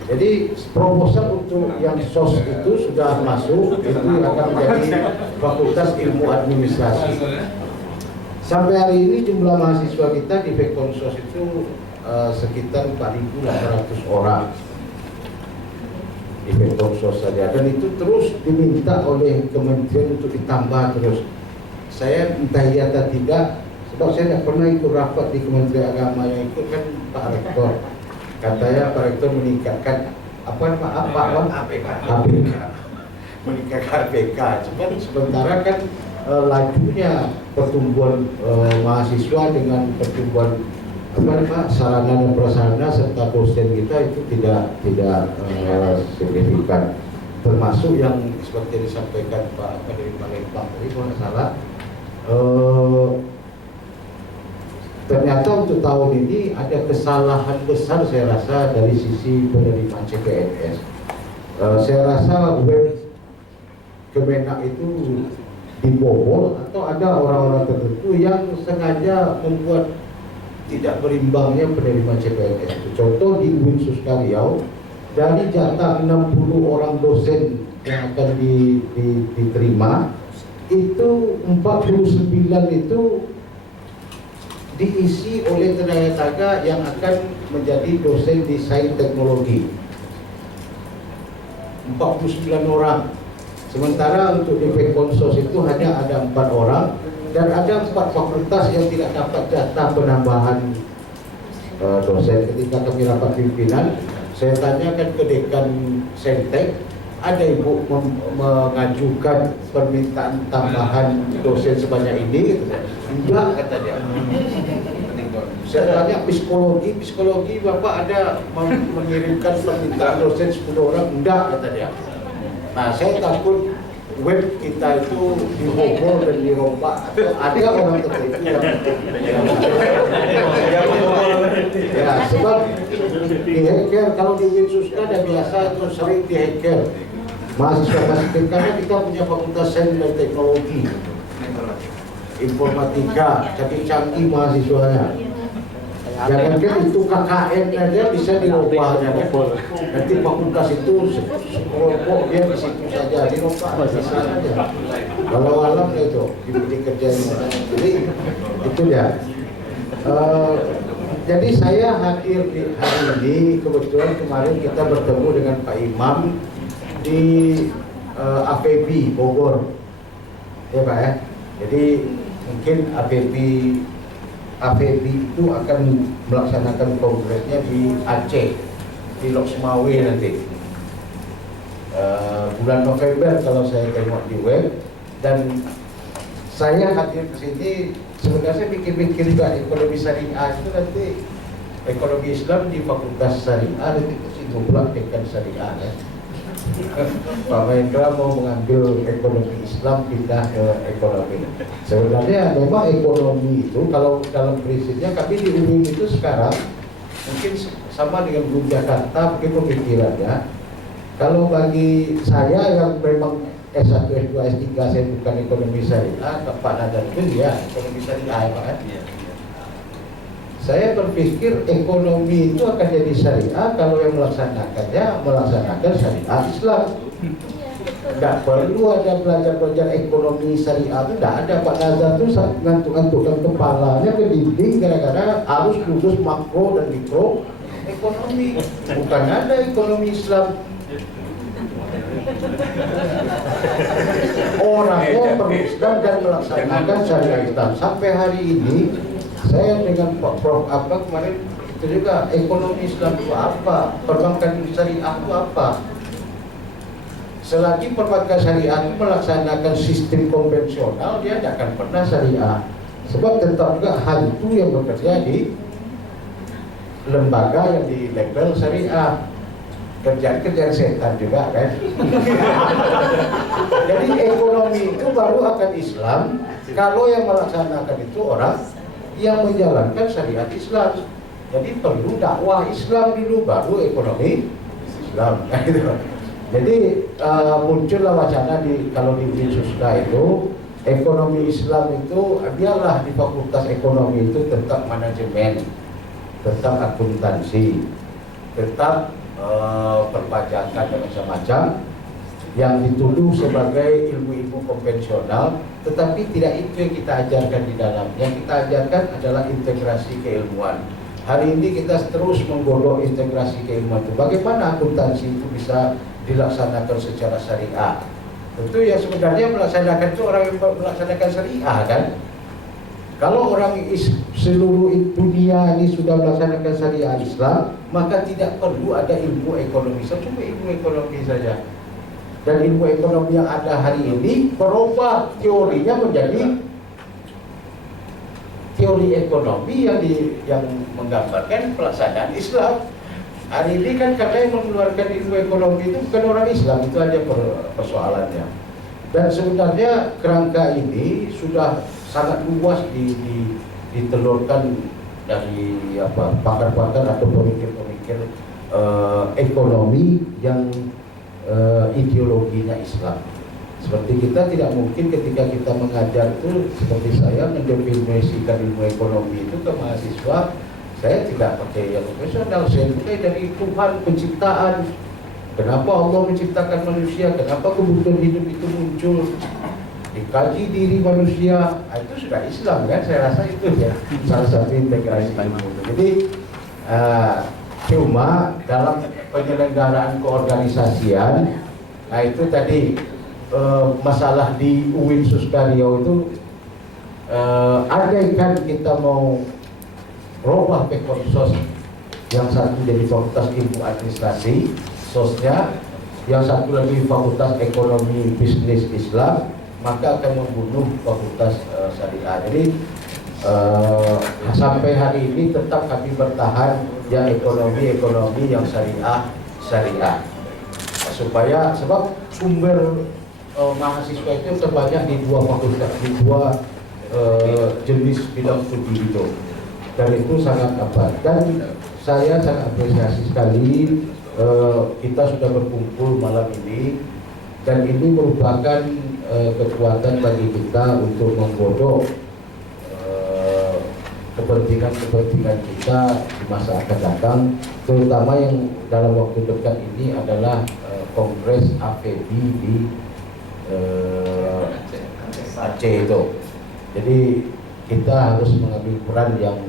Jadi proposal untuk yang SOS itu sudah masuk, itu akan menjadi Fakultas Ilmu Administrasi. Sampai hari ini jumlah mahasiswa kita di Fakonsos itu sekitar 4.800 orang di Fakonsos saja, dan itu terus diminta oleh kementerian untuk ditambah terus. Saya entah iya atau tidak, sebab saya tidak pernah ikut rapat di Kementerian Agama, yang ikut kan Pak Rektor. Katanya Pak Rektor meningkatkan APK, meningkatkan APK. Cuman sementara kan lajunya pertumbuhan mahasiswa dengan pertumbuhan sarana dan prasarana serta dosen kita itu tidak signifikan. Termasuk yang seperti disampaikan Pak dari Palembang tadi kalau tidak salah, ternyata untuk tahun ini ada kesalahan besar saya rasa dari sisi penerimaan CPNS. Saya rasa web Kemenak itu dibobol atau ada orang-orang tertentu yang sengaja membuat tidak berimbangnya penerimaan CPNS. Contoh di UIN Suskario, dari jatah 60 orang dosen yang akan diterima, itu 49 itu diisi oleh tenaga yang akan menjadi dosen desain teknologi. 49 orang. Sementara untuk di Fakonsos itu hanya ada 4 orang, dan ada 4 fakultas yang tidak dapat jatah penambahan dosen. Ketika kami rapat pimpinan, saya tanyakan ke dekan Sentek, ada ibu mengajukan permintaan tambahan dosen sebanyak ini? Enggak, kata dia. Saya tanya psikologi Bapak ada mengirimkan permintaan dosen 10 orang? Enggak, kata dia. Nah, saya takut web kita itu dibobol dan dirombak, atau ada orang tertentu ya, sebab dihacker. Kalau di UIN Suska ada biasa itu sering dihacker mahasiswa karena kita punya Fakultas Sains dan Teknologi, informatika, canggih mahasiswanya. Jangankan itu KKN aja bisa dirubah, nanti fakultas itu sekelompok dia di situ saja dirubah, bisa saja. Walau alam itu diberi kerjaan. Jadi itu dia. Jadi saya hadir di hari ini, kebetulan kemarin kita bertemu dengan Pak Imam di APB Bogor, ya Pak ya. Jadi mungkin APB itu akan melaksanakan kongresnya di Aceh, di Lok Sumawe nanti bulan November kalau saya tengok di web. Dan saya hadir ke sini sebenarnya pikir-pikir juga ekonomi syariah itu nanti ekonomi Islam di Fakultas Syariah, nanti kesinggung pula dekan syariah ya. Pak Mahendra mau mengambil ekonomi Islam pindah ke ekonomi. Sebenarnya memang ekonomi itu kalau dalam prinsipnya kami di UIN itu sekarang mungkin sama dengan Guru Jakarta mungkin pemikirannya. Kalau bagi saya yang memang S1, S2, S3 saya bukan ekonomi syariah, Pak Nadar itu ya ekonomi syariah ya Pak kan? Saya berpikir ekonomi itu akan jadi syariah kalau yang melaksanakannya melaksanakan syariah Islam. Tidak perlu ada belajar ekonomi syariah itu tidak ada. Pak Nazar itu ngantuk-ngantukkan kepalanya ke dinding gara-gara harus lulus makro dan mikro ekonomi. Bukan ada ekonomi Islam. Orangnya berislam dan melaksanakan syariah Islam. Sampai hari ini saya dengan Pak Prof Abba kemarin itu juga, ekonomi Islam itu apa, perbankan syariah itu apa. Selagi perbankan syariah itu melaksanakan sistem konvensional, dia tidak akan pernah syariah. Sebab tetap juga hal itu yang bekerja di lembaga yang di label syariah. Kerjaan setan juga kan. Jadi ekonomi itu baru akan Islam kalau yang melaksanakan itu orang yang menjalankan syariat Islam. Jadi perlu dakwah Islam dulu baru ekonomi Islam. Jadi muncullah wacana kalau di Unsuska itu ekonomi Islam itu biarlah di fakultas ekonomi itu tetap manajemen, tetap akuntansi, tetap perpajakan dan macam-macam yang dituduh sebagai ilmu-ilmu konvensional, tetapi tidak itu yang kita ajarkan di dalam. Yang kita ajarkan adalah integrasi keilmuan. Hari ini kita terus menggodok integrasi keilmuan itu. Bagaimana akuntansi itu bisa dilaksanakan secara syariah? Tentu yang sebenarnya melaksanakan itu orang yang melaksanakan syariah kan. Kalau orang seluruh dunia ini sudah melaksanakan syariah Islam, maka tidak perlu ada ilmu ekonomi. Cuma ilmu ekonomi saja. Dan ilmu ekonomi yang ada hari ini berubah teorinya menjadi teori ekonomi yang menggambarkan pelaksanaan Islam. Hari ini kan karena yang mengeluarkan ilmu ekonomi itu bukan orang Islam, itu aja persoalannya. Dan sebenarnya kerangka ini sudah sangat luas ditelurkan dari pakar-pakar atau pemikir-pemikir ekonomi yang ideologinya Islam. Seperti kita tidak mungkin ketika kita mengajar itu seperti saya mendefinisikan ilmu ekonomi itu ke mahasiswa, saya tidak pakai yang profesional, saya pakai dari Tuhan penciptaan. Kenapa Allah menciptakan manusia? Kenapa kebutuhan hidup itu muncul? Dikaji diri manusia, itu sudah Islam kan? Saya rasa itu ya salah satu integrasi ilmu. Jadi cuma dalam penyelenggaraan keorganisasian, nah itu tadi masalah di UIN Suskario itu andaikan kita mau robah pekor sos, yang satu jadi fakultas ilmu administrasi sosnya, yang satu lagi fakultas ekonomi bisnis Islam, maka akan membunuh fakultas syariah. Jadi sampai hari ini tetap kami bertahan yang ekonomi yang syariah supaya sebab sumber mahasiswa itu terbanyak di dua fakultas, di dua jenis bidang studi itu, dan itu sangat apa. Dan saya sangat apresiasi sekali kita sudah berkumpul malam ini, dan ini merupakan kekuatan bagi kita untuk menggodok kepentingan kita di masa akan datang, terutama yang dalam waktu dekat ini adalah Kongres APB di Aceh itu. Jadi kita harus mengambil peran yang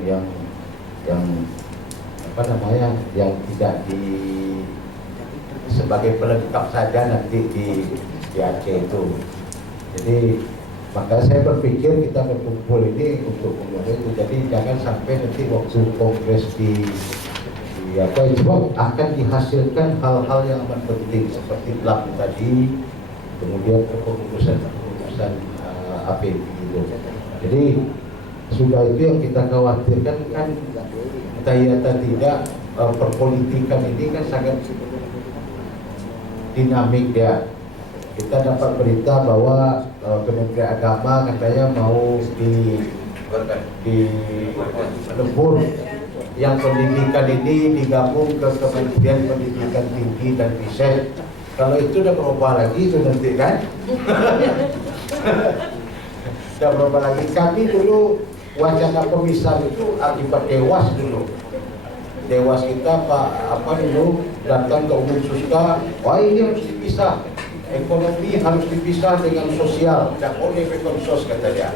apa namanya, yang tidak sebagai pelengkap saja nanti di Aceh itu. Jadi maka saya berpikir kita berkumpul ini untuk kemudian itu. Jadi jangan sampai nanti waktu kongres di apa itu akan dihasilkan hal-hal yang amat penting seperti lab tadi, kemudian keputusan APB itu. Jadi sudah itu yang kita khawatirkan kan, entah ya atau tidak, perpolitikan ini kan sangat dinamik ya. Kita dapat berita bahwa Kementerian Agama katanya mau dilebur yang pendidikan ini digabung ke Kementerian Pendidikan Tinggi dan Riset. Kalau itu udah berubah lagi itu nanti kan? Udah berubah lagi. Kami dulu wacana pemisahan itu akibat Dewas dulu. Dewas kita Pak apa dulu datang ke Umum Suska, wah ini harus dipisah. ekonomi harus dipisah dengan sosial, tidak boleh berkonsos kata dia.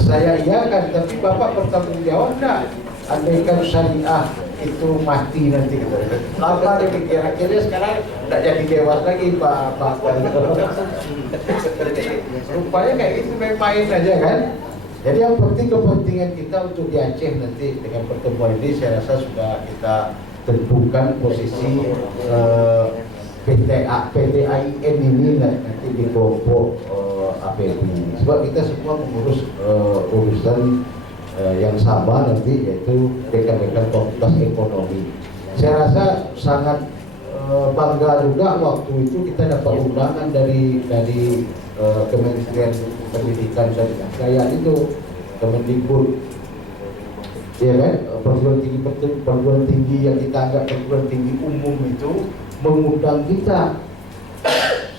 Saya iya kan, tapi Bapak bertanggung jawab enggak? Andaikan syariah itu mati nanti gitu. Apa kira-kira sekarang tidak jadi dewas lagi Pak. Rupanya kayak gitu main-main aja kan. Jadi yang penting kepentingan kita untuk di Aceh nanti dengan pertemuan ini saya rasa sudah kita tentukan posisi PTAIN ini nanti di kelompok APBI. Sebab kita semua mengurus urusan yang sama nanti, yaitu rekan-rekan Fakultas Ekonomi. Saya rasa sangat bangga juga waktu itu kita dapat undangan dari Kementerian Pendidikan dan Kebudayaan itu, Kemendikbud, ya kan, perguruan tinggi yang kita anggap perguruan tinggi umum itu mengundang kita.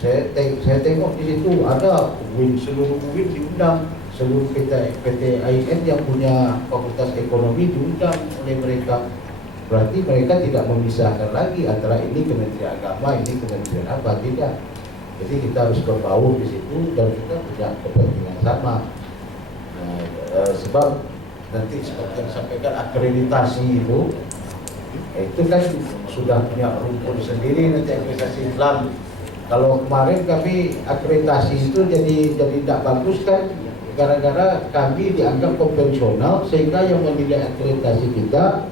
Saya tengok di situ ada seluruh UIN diundang, seluruh PTAIN yang punya Fakultas Ekonomi diundang oleh mereka. Berarti mereka tidak memisahkan lagi antara ini Kementerian Agama, ini Kementerian apa, tidak. Jadi kita harus berbaur di situ dan kita punya kepentingan sama. Sebab nanti seperti yang disampaikan akreditasi itu kan sudah punya rumpun sendiri nanti akreditasi Islam. Kalau kemarin kami akreditasi itu jadi tidak bagus kan, gara-gara kami dianggap konvensional sehingga yang menilai akreditasi kita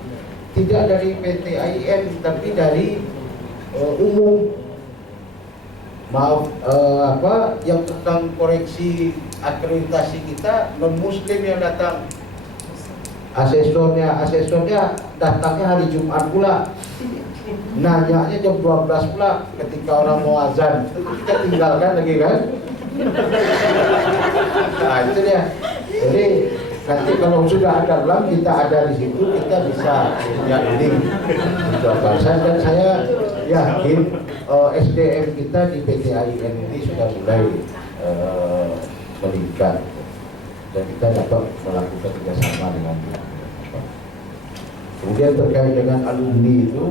tidak dari PTAIN tapi dari umum. Maaf, yang tentang koreksi akreditasi kita non muslim yang datang, asesornya datangnya hari Jumat pula, nanyanya jam 12 pula ketika orang mau azan, itu kita tinggalkan lagi kan. Nah itu dia. Jadi nanti kalau sudah ada lam kita ada di situ, kita bisa punya link dan saya yakin SDM kita di PTAIN ini sudah mulai meningkat dan kita dapat melakukan kerjasama dengan dia. Kemudian terkait dengan alumni itu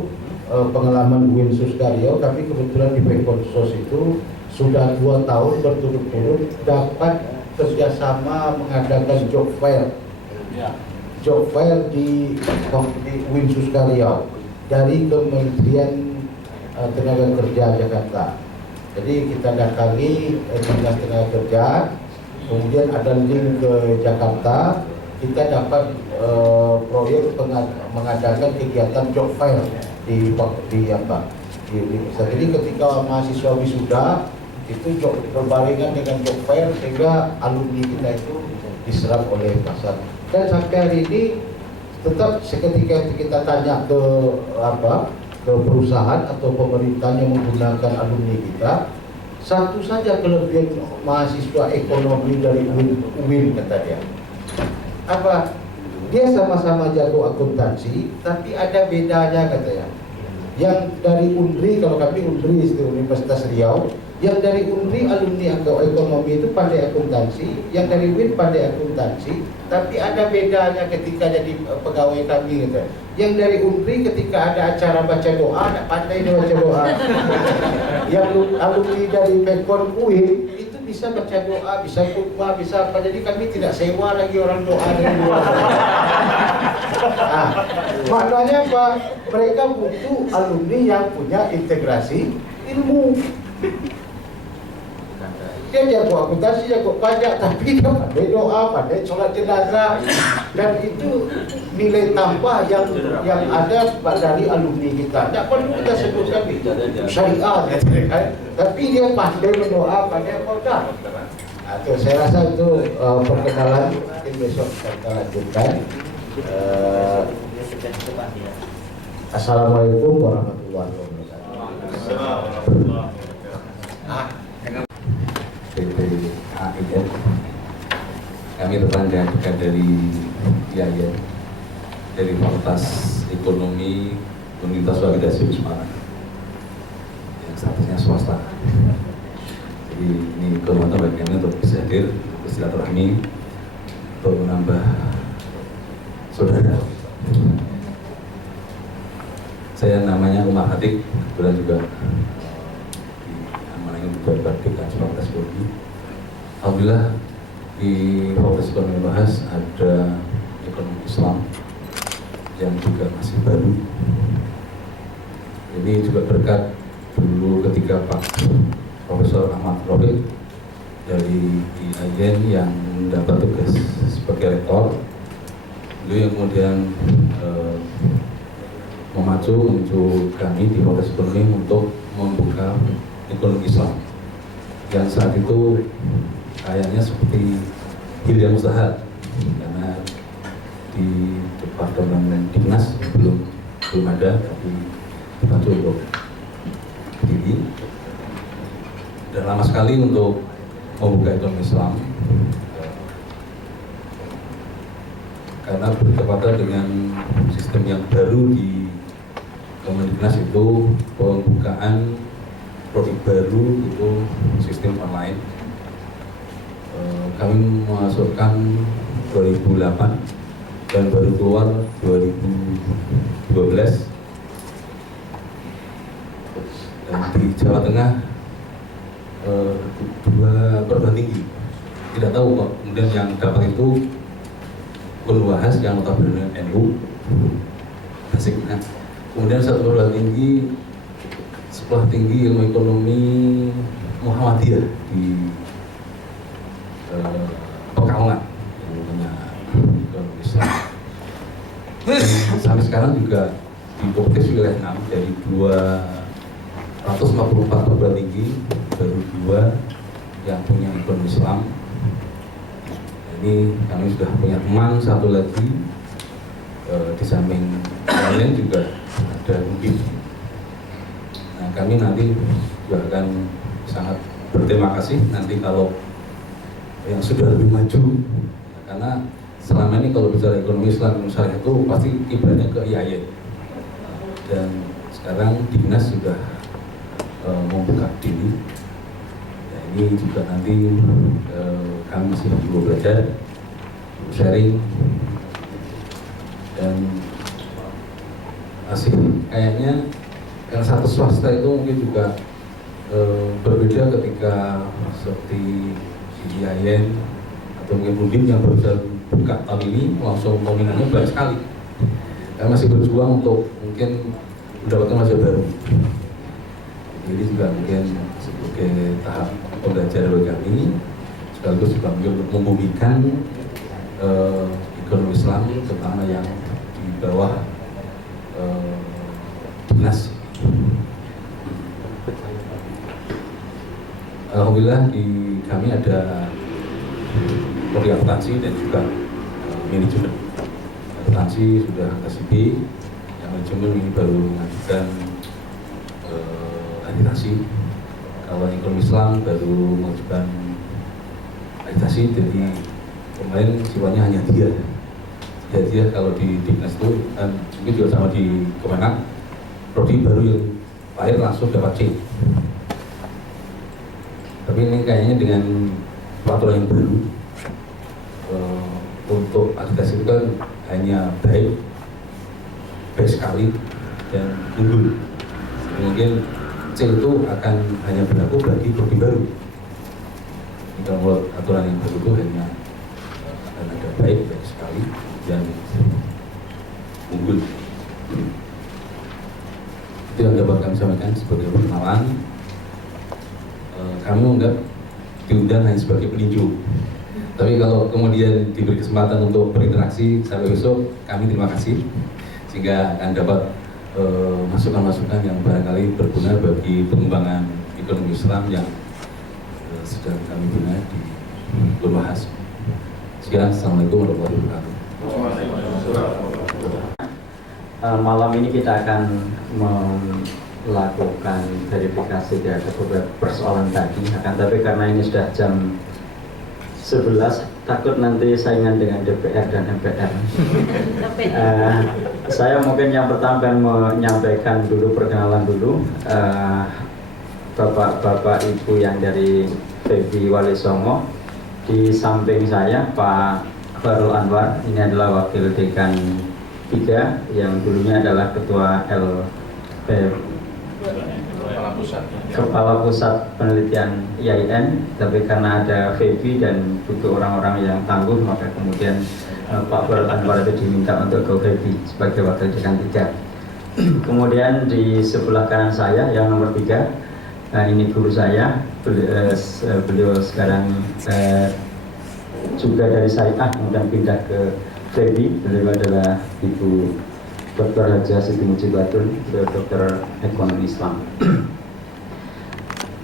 pengalaman UIN Suskaryo, tapi kebetulan di Pemkonsos itu sudah 2 tahun berturut-turut dapat kerjasama mengadakan job fair. Job fair di UIN Suskaryo dari Kementerian Tenaga Kerja Jakarta. Jadi kita datangi Dinas Tenaga Kerja, kemudian ada link ke Jakarta, kita dapat proyek mengadakan kegiatan job fair di jadi ketika mahasiswa wisuda itu berbarengan dengan job fair sehingga alumni kita itu diserap oleh pasar. Dan sampai hari ini tetap seketika kita tanya ke ke perusahaan atau pemerintah yang menggunakan alumni kita, satu saja kelebihan mahasiswa ekonomi dari UIN kata dia. Apa? Dia sama-sama jago akuntansi, tapi ada bedanya katanya. Yang dari UNRI, kalau kami UNRI itu Universitas Riau, yang dari UNRI alumni ekonomi itu pandai akuntansi, yang dari UIN pandai akuntansi, tapi ada bedanya ketika jadi pegawai kami gitu. Yang dari UNRI ketika ada acara baca doa, tidak pandai dia baca doa. Yang alumni dari Pekon UIN itu bisa baca doa, bisa khutbah, bisa apa. Jadi kami tidak sewa lagi orang doa dari luar. Nah, maknanya apa? Mereka butuh alumni yang punya integrasi ilmu. Dia jago akuntansi, jago pajak, tapi dia pandai doa, pandai sholat jenazah, dan itu nilai tambah yang ada dari alumni kita. Tidak perlu kita sebutkan syariah, kan? Tapi dia pandai berdoa, pandai apa? Nah, saya rasa itu perkenalan. Mungkin besok kita lanjutkan. Assalamualaikum warahmatullahi wabarakatuh. PTAIN, kami tetangga dekat dari IAIN, dari Fakultas Ekonomi Universitas Wagidasyur Semarang yang statusnya swasta. Jadi ini kehormatan bagi kami untuk bisa hadir bersilaturahmi untuk menambah saudara. Saya namanya Umar Hatik, kebetulan juga di amanahnya beberapa Alhamdulillah di Fakultas Ekonomi Bahas ada ekonomi Islam yang juga masih baru. Ini juga berkat dulu ketika Pak Profesor Ahmad Rofiq dari IAIN yang mendapat tugas sebagai rektor, beliau yang kemudian memacu kami di Fakultas Ekonomi untuk membuka ekonomi Islam yang saat itu kayaknya seperti hil yang mustahil karena di Departemen Dinas belum ada, tapi dibantu untuk berdiri dan lama sekali untuk membuka ekonomi Islam karena bertepatan dengan sistem yang baru di Kementerian Dinas itu pembukaan prodi baru itu sistem online. Kami masukkan 2008 dan baru keluar 2012. Dan di Jawa Tengah dua perguruan tinggi, tidak tahu kok kemudian yang dapat itu Unwahas yang notabene NU Basiknya. Kemudian satu perguruan tinggi Sekolah Tinggi Ilmu Ekonomi Muhammadiyah di Pekalongan yang punya ekonomi Islam. Sampai sekarang juga di Provinsi Wilayah 6 dari 244 perguruan tinggi baru 2 yang punya ekonomi Islam. Ini kami sudah punya teman satu lagi di samping lain juga ada UNDIP. Nah, kami nanti juga akan sangat berterima kasih nanti kalau yang sudah lebih maju, karena selama ini kalau bicara ekonomi Islam syariah itu pasti ibaratnya ke IAIN, dan sekarang Dinas sudah membuka diri. Nah, ini juga nanti kami masih perlu belajar, sharing, dan masih kayaknya yang satu swasta itu mungkin juga berbeda ketika seperti di IAIN atau mungkin UNDIP yang baru buka tahun ini langsung nominalnya banyak sekali. Kami masih berjuang untuk mungkin mendapatkan masa baru. Ini juga mungkin sebagai tahap pembelajaran bagi kami, sekaligus juga mungkin membumikan ekonomi Islam terutama yang di bawah dinas. Alhamdulillah di kami ada prodi akuntansi dan juga manajemen. Akuntansi sudah KSIB, yang manajemen ini baru mengajukan akreditasi. Kalau ekonomi Islam baru mengajukan akreditasi, jadi kemarin sifatnya hanya dia. Dia kalau di Dinas itu kan mungkin juga sama di Kemenak, prodi baru yang lahir langsung dapat C. Tapi ini kayaknya dengan peraturan yang baru untuk akreditasi itu kan hanya baik sekali dan unggul. Mungkin C itu akan hanya berlaku bagi prodi baru. Kalau aturan yang baru itu hanya akan ada baik sekali dan unggul. Itu yang dapat kami sampaikan sebagai perkenalan. Kami menganggap diundang hanya sebagai peninjau. Tapi kalau kemudian diberi kesempatan untuk berinteraksi sampai besok, kami terima kasih sehingga akan dapat masukan-masukan yang barangkali berguna bagi pengembangan ekonomi Islam yang sedang kami bina di Unwahas. Sekian, assalamualaikum warahmatullahi wabarakatuh. Malam ini kita akan melakukan verifikasi terhadap beberapa persoalan tadi. Akan tapi karena ini sudah jam 11, takut nanti saingan dengan DPR dan MPR. Saya mungkin yang pertama akan menyampaikan dulu perkenalan dulu. Bapak-bapak Ibu yang dari PB Wali Songo. Di samping saya Pak Farul Anwar, ini adalah Wakil Dekan 3 yang dulunya adalah Ketua LP Kepala Pusat Penelitian IAIN, tapi karena ada FEBI dan butuh orang-orang yang tangguh, maka kemudian Pak Barat Anwar itu diminta untuk ke FEBI sebagai wakil dekan 3. Kemudian di sebelah kanan saya yang nomor 3, ini guru saya, beliau sekarang juga dari Syariah kemudian pindah ke FEBI. Beliau adalah Ibu Dr. Hajah Siti Mujibatun, beliau dokter ekonomi Islam.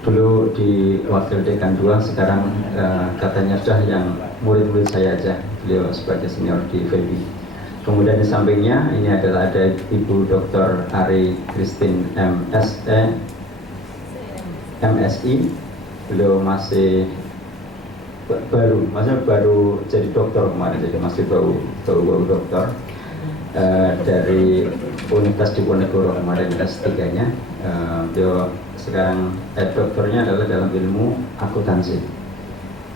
Dulu di wakil dekan 2, sekarang katanya sudah yang murid-murid saya aja, beliau sebagai senior di FEBI. Kemudian di sampingnya ini adalah ada Ibu Dr. Ari Christine MSI, beliau masih baru jadi dokter kemarin, jadi masih baru dokter dari Universitas Diponegoro kemarin S3-nya. Beliau sekarang dokternya adalah dalam ilmu akuntansi.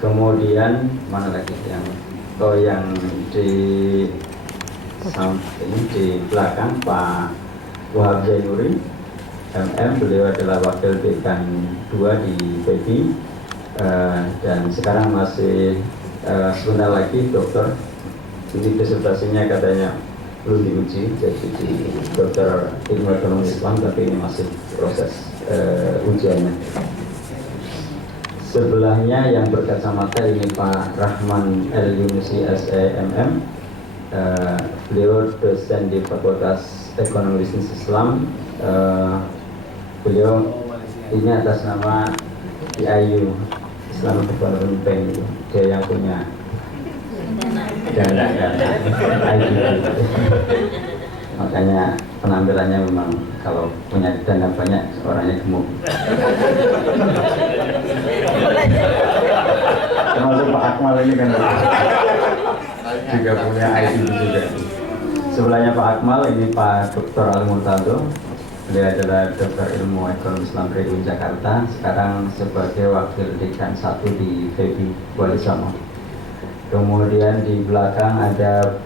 Kemudian mana lagi yang di samping di belakang Pak Wahab Zainuri MM, beliau adalah wakil dekan 2 di FEBI dan sekarang masih sebentar lagi dokter. Ini disertasinya katanya belum diuji, jadi di dokter ilmu ekonomi Islam, tapi ini masih proses ujiannya. Sebelahnya yang berkacamata ini Pak Rahman El Yunusi SEMM, beliau dosen di Fakultas Ekonomi Bisnis Islam. Beliau ini atas nama IAIU Islamic Development Bank, itu dia yang punya dana IDB. Makanya penampilannya memang kalau punya dana banyak orangnya gemuk. Termasuk Pak Akmal ini kan juga punya IDB juga. Sebelahnya Pak Akmal ini Pak Dr. Ali Murtado. Beliau adalah dokter ilmu ekonomi Islam dari UIN Jakarta, sekarang sebagai wakil dekan 1 di FEBI Wali Songo. Kemudian di belakang ada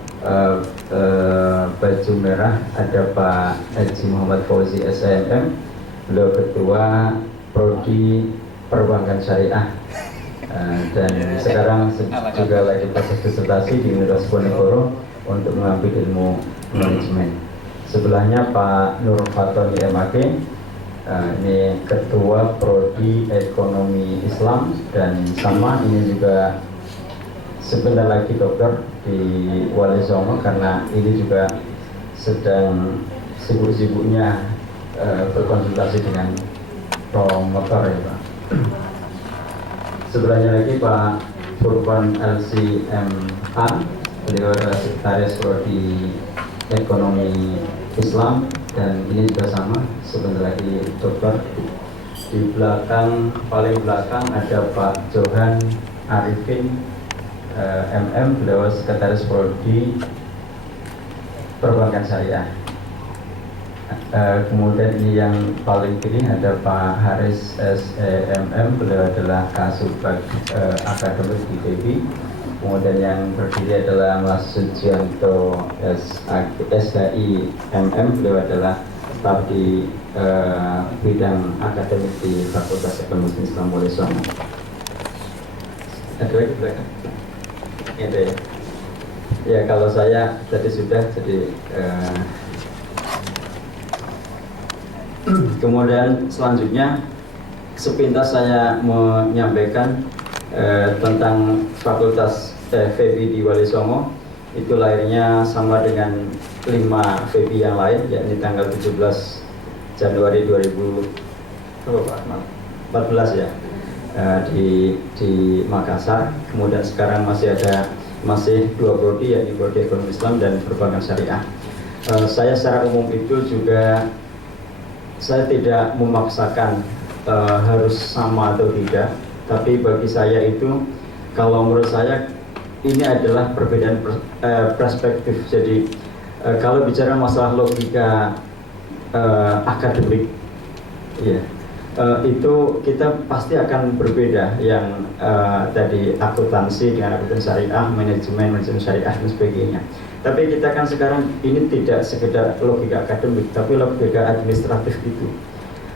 baju merah, ada Pak Haji Muhammad Fauzi SMM, beliau ketua Prodi Perbankan Syariah, dan sekarang juga lagi proses disertasi di Universitas Diponegoro untuk mengambil ilmu manajemen. Sebelahnya Pak Nur Fatoni MAK, ini ketua Prodi Ekonomi Islam, dan sama ini juga sebentar lagi dokter di Wali Songo, karena ini juga sedang sibuk-sibuknya berkonsultasi dengan promotor ya Pak. Sebelahnya lagi Pak Furqan LCMA, beliau adalah sekretaris Prodi Ekonomi Islam, dan ini juga sama sebentar lagi dokter. Di belakang, paling belakang ada Pak Johan Arifin MM, beliau sekretaris Prodi Perbankan Syariah. Kemudian ini yang paling kiri ada Pak Haris SEMM, beliau adalah Kasubag akademik di FEBI. Kemudian yang berdiri adalah Mas Sujianto SHI MM, beliau adalah staf di bidang akademik di Fakultas Ekonomi Islam Wali Songo. Ada lagi belakang? Itu ya. Ya kalau saya tadi sudah, jadi kemudian selanjutnya sepintas saya menyampaikan tentang Fakultas FEBI di Wali Songo. Itu lahirnya sama dengan 5 FEBI yang lain, yakni tanggal 17 Januari 2014 ya, di Makassar. Kemudian sekarang masih 2 prodi, yakni Prodi Ekonomi Islam dan Perbankan Syariah. Saya secara umum itu juga saya tidak memaksakan harus sama atau tidak, tapi bagi saya itu, kalau menurut saya ini adalah perbedaan perspektif. Jadi kalau bicara masalah logika akademik, ya itu kita pasti akan berbeda. Yang tadi akuntansi dengan akuntansi syariah, manajemen syariah dan sebagainya. Tapi kita kan sekarang ini tidak sekedar logika akademik, tapi logika administratif itu.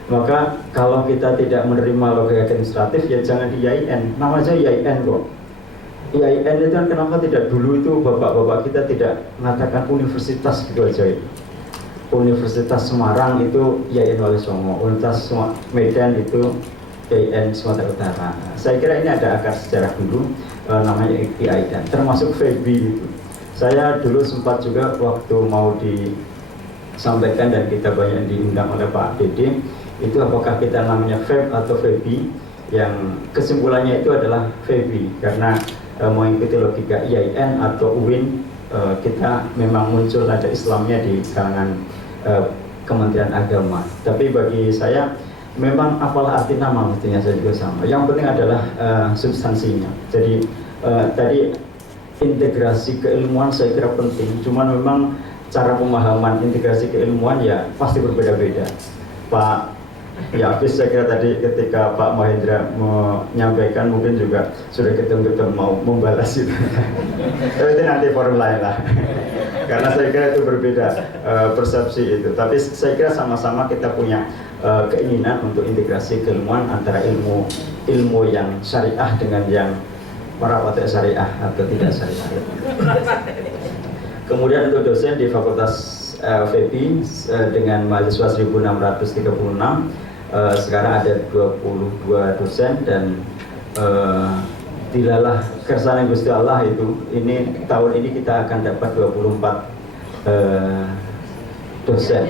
Maka kalau kita tidak menerima logika administratif, ya jangan di IAIN. Namanya IAIN kok. IAIN itu kan kenapa tidak dulu itu bapak-bapak kita tidak mengatakan universitas gitu aja itu. Universitas Semarang itu IAIN Wali Songo, Universitas Medan itu IAIN Sumatera Utara. Saya kira ini ada akar sejarah dulu, namanya IAIN, termasuk FEBI itu. Saya dulu sempat juga waktu mau disampaikan dan kita banyak diundang oleh Pak Dede, itu apakah kita namanya FEB atau FEBI, yang kesimpulannya itu adalah FEBI karena mengikuti logika IAIN atau UIN, kita memang muncul ada Islamnya di kalangan Kementerian Agama. Tapi bagi saya memang apalah arti nama, mestinya saya juga sama. Yang penting adalah substansinya. Jadi tadi integrasi keilmuan saya kira penting, cuman memang cara pemahaman integrasi keilmuan ya pasti berbeda-beda. Pak Hafiz saya kira tadi ketika Pak Mahendra menyampaikan mungkin juga sudah ketum-ketum mau membalas itu. Tapi itu nanti forum lain lah. Karena saya kira itu berbeda persepsi itu. Tapi saya kira sama-sama kita punya keinginan untuk integrasi keilmuan antara ilmu yang syariah dengan yang merawat syariah atau tidak syariah. Kemudian untuk dosen di Fakultas FEBI dengan mahasiswa 1636, sekarang ada 22 dosen dan dilalah kersane Gusti Allah itu, ini tahun ini kita akan dapat 24 dosen.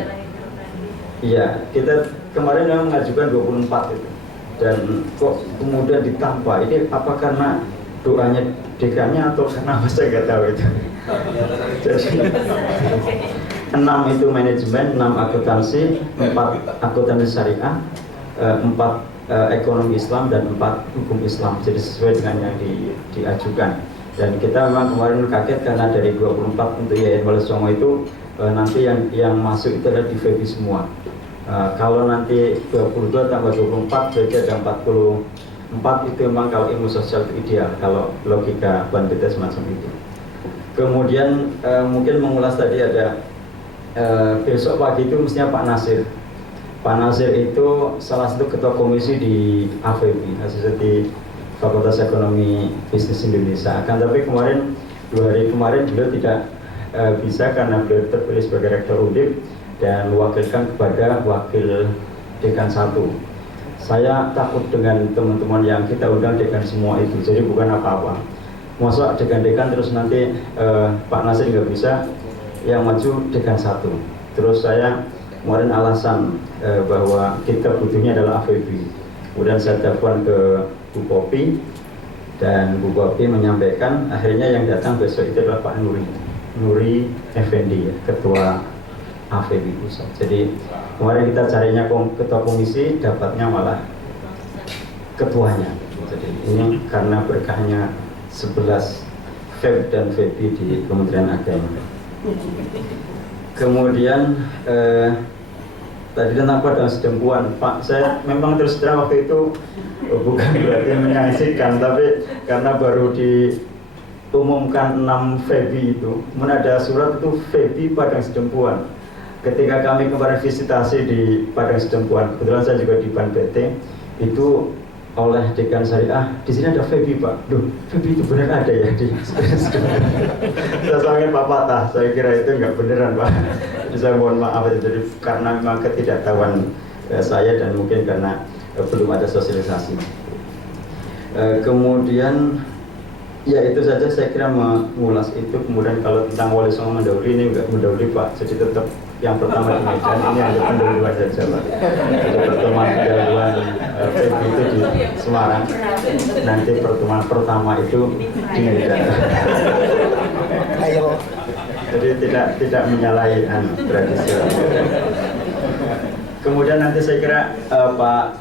Iya, kita kemarin memang mengajukan 24 itu. Dan kok kemudian ditambah, ini apa karena doanya dekannya atau karena apa saya nggak tahu itu. Jadi 6 itu manajemen, 6 akuntansi, 4 akuntansi syariah, 4 ekonomi Islam dan 4 hukum Islam. Jadi sesuai dengan yang diajukan. Dan kita memang kemarin kaget karena dari 24 untuk IAIN Wali Songo itu nanti yang masuk itu adalah di FEBI semua. Kalau nanti 22 tambah 24 berarti ada 44, itu memang kalau ilmu sosial itu ideal, kalau logika Ban Beda semacam itu. Kemudian mungkin mengulas tadi ada besok pagi itu mestinya Pak Nasir. Pak Nasir itu salah satu ketua komisi di AFEBI, Asosiasi Fakultas Ekonomi Bisnis Indonesia. Akan tapi kemarin 2 hari kemarin beliau tidak bisa karena beliau terpilih sebagai rektor UNDIP dan mewakilkan kepada wakil dekan 1. Saya takut dengan teman-teman yang kita undang dekan semua itu, jadi bukan apa-apa. Masa dekan-dekan terus nanti Pak Nasir nggak bisa, yang maju dekan 1. Terus saya kemarin alasan bahwa kita butuhnya adalah AFEBI. Kemudian saya telepon ke Bu Popi dan Bu Popi menyampaikan akhirnya yang datang besok itu adalah Pak Nuri Effendi, ya, ketua AFEBI pusat. Jadi kemarin kita carinya ketua komisi, dapatnya malah ketuanya. Jadi ini karena berkahnya 11 FEB dan FEBI di Kementerian Agama. Kemudian tadi tentang padang sedempuan, Pak, saya memang terus terang waktu itu bukan berarti menyaksikan, tapi karena baru diumumkan 6 FEBI itu, kemudian ada surat itu FEBI Padang Sedempuan. Ketika kami kemarin visitasi di Padang Sedempuan, kebetulan saya juga di Ban PT, itu oleh dekan syariah, di sini ada FEBI Pak. Duh, FEBI itu benar ada ya di Sedempuan. Saya sampaikan Pak Patah, saya kira itu nggak beneran Pak. Jadi saya mohon maaf, jadi karena memang ketidaktahuan saya dan mungkin karena belum ada sosialisasi. Kemudian ya itu saja saya kira mengulas itu. Kemudian kalau tentang Wali Songo mendahului, ini enggak mendahului Pak, jadi tetap yang pertama di Medan, ini hanya pendahuluan saja Pak. Jadi pertemuan pendahuluan FEBI itu di Semarang, nanti pertemuan pertama itu di Medan. Jadi tidak menyalahi tradisi. Kemudian nanti saya kira Pak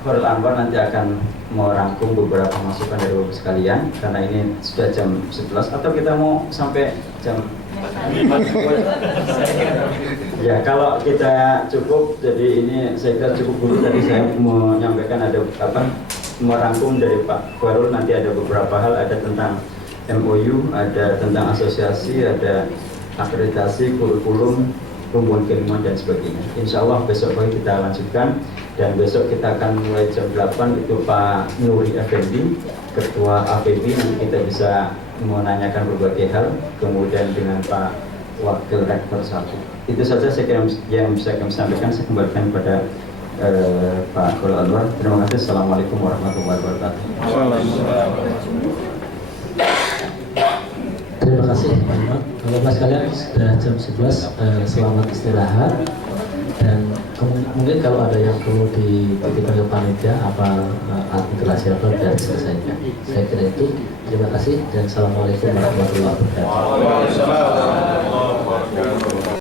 Khairul Anwar nanti akan merangkum beberapa masukan dari Bapak sekalian, karena ini sudah jam 11 atau kita mau sampai jam 5. Ya, kalau kita cukup, jadi ini saya kira cukup dulu. Tadi saya menyampaikan ada merangkum dari Pak Khairul, nanti ada beberapa hal, ada tentang MOU, ada tentang asosiasi, ada akreditasi, kurikulum, rumpun keilmuan dan sebagainya. Insya Allah besok pagi kita lanjutkan, dan besok kita akan mulai jam 8 itu Pak Nuri Effendi, Ketua APB, nanti kita bisa menanyakan berbagai hal, kemudian dengan Pak Wakil Rektor 1. Itu saja saya kira yang bisa kami sampaikan. Saya kembalikan kepada Pak Kul Anwar. Terima kasih. Assalamualaikum warahmatullahi wabarakatuh. Terima kasih Bapak sekalian, sudah jam 11, selamat istirahat, dan mungkin kalau ada yang perlu dititipkan ke panitia apa integrasi apa biar diselesaikan. Saya kira itu. Terima kasih dan assalamualaikum warahmatullahi wabarakatuh.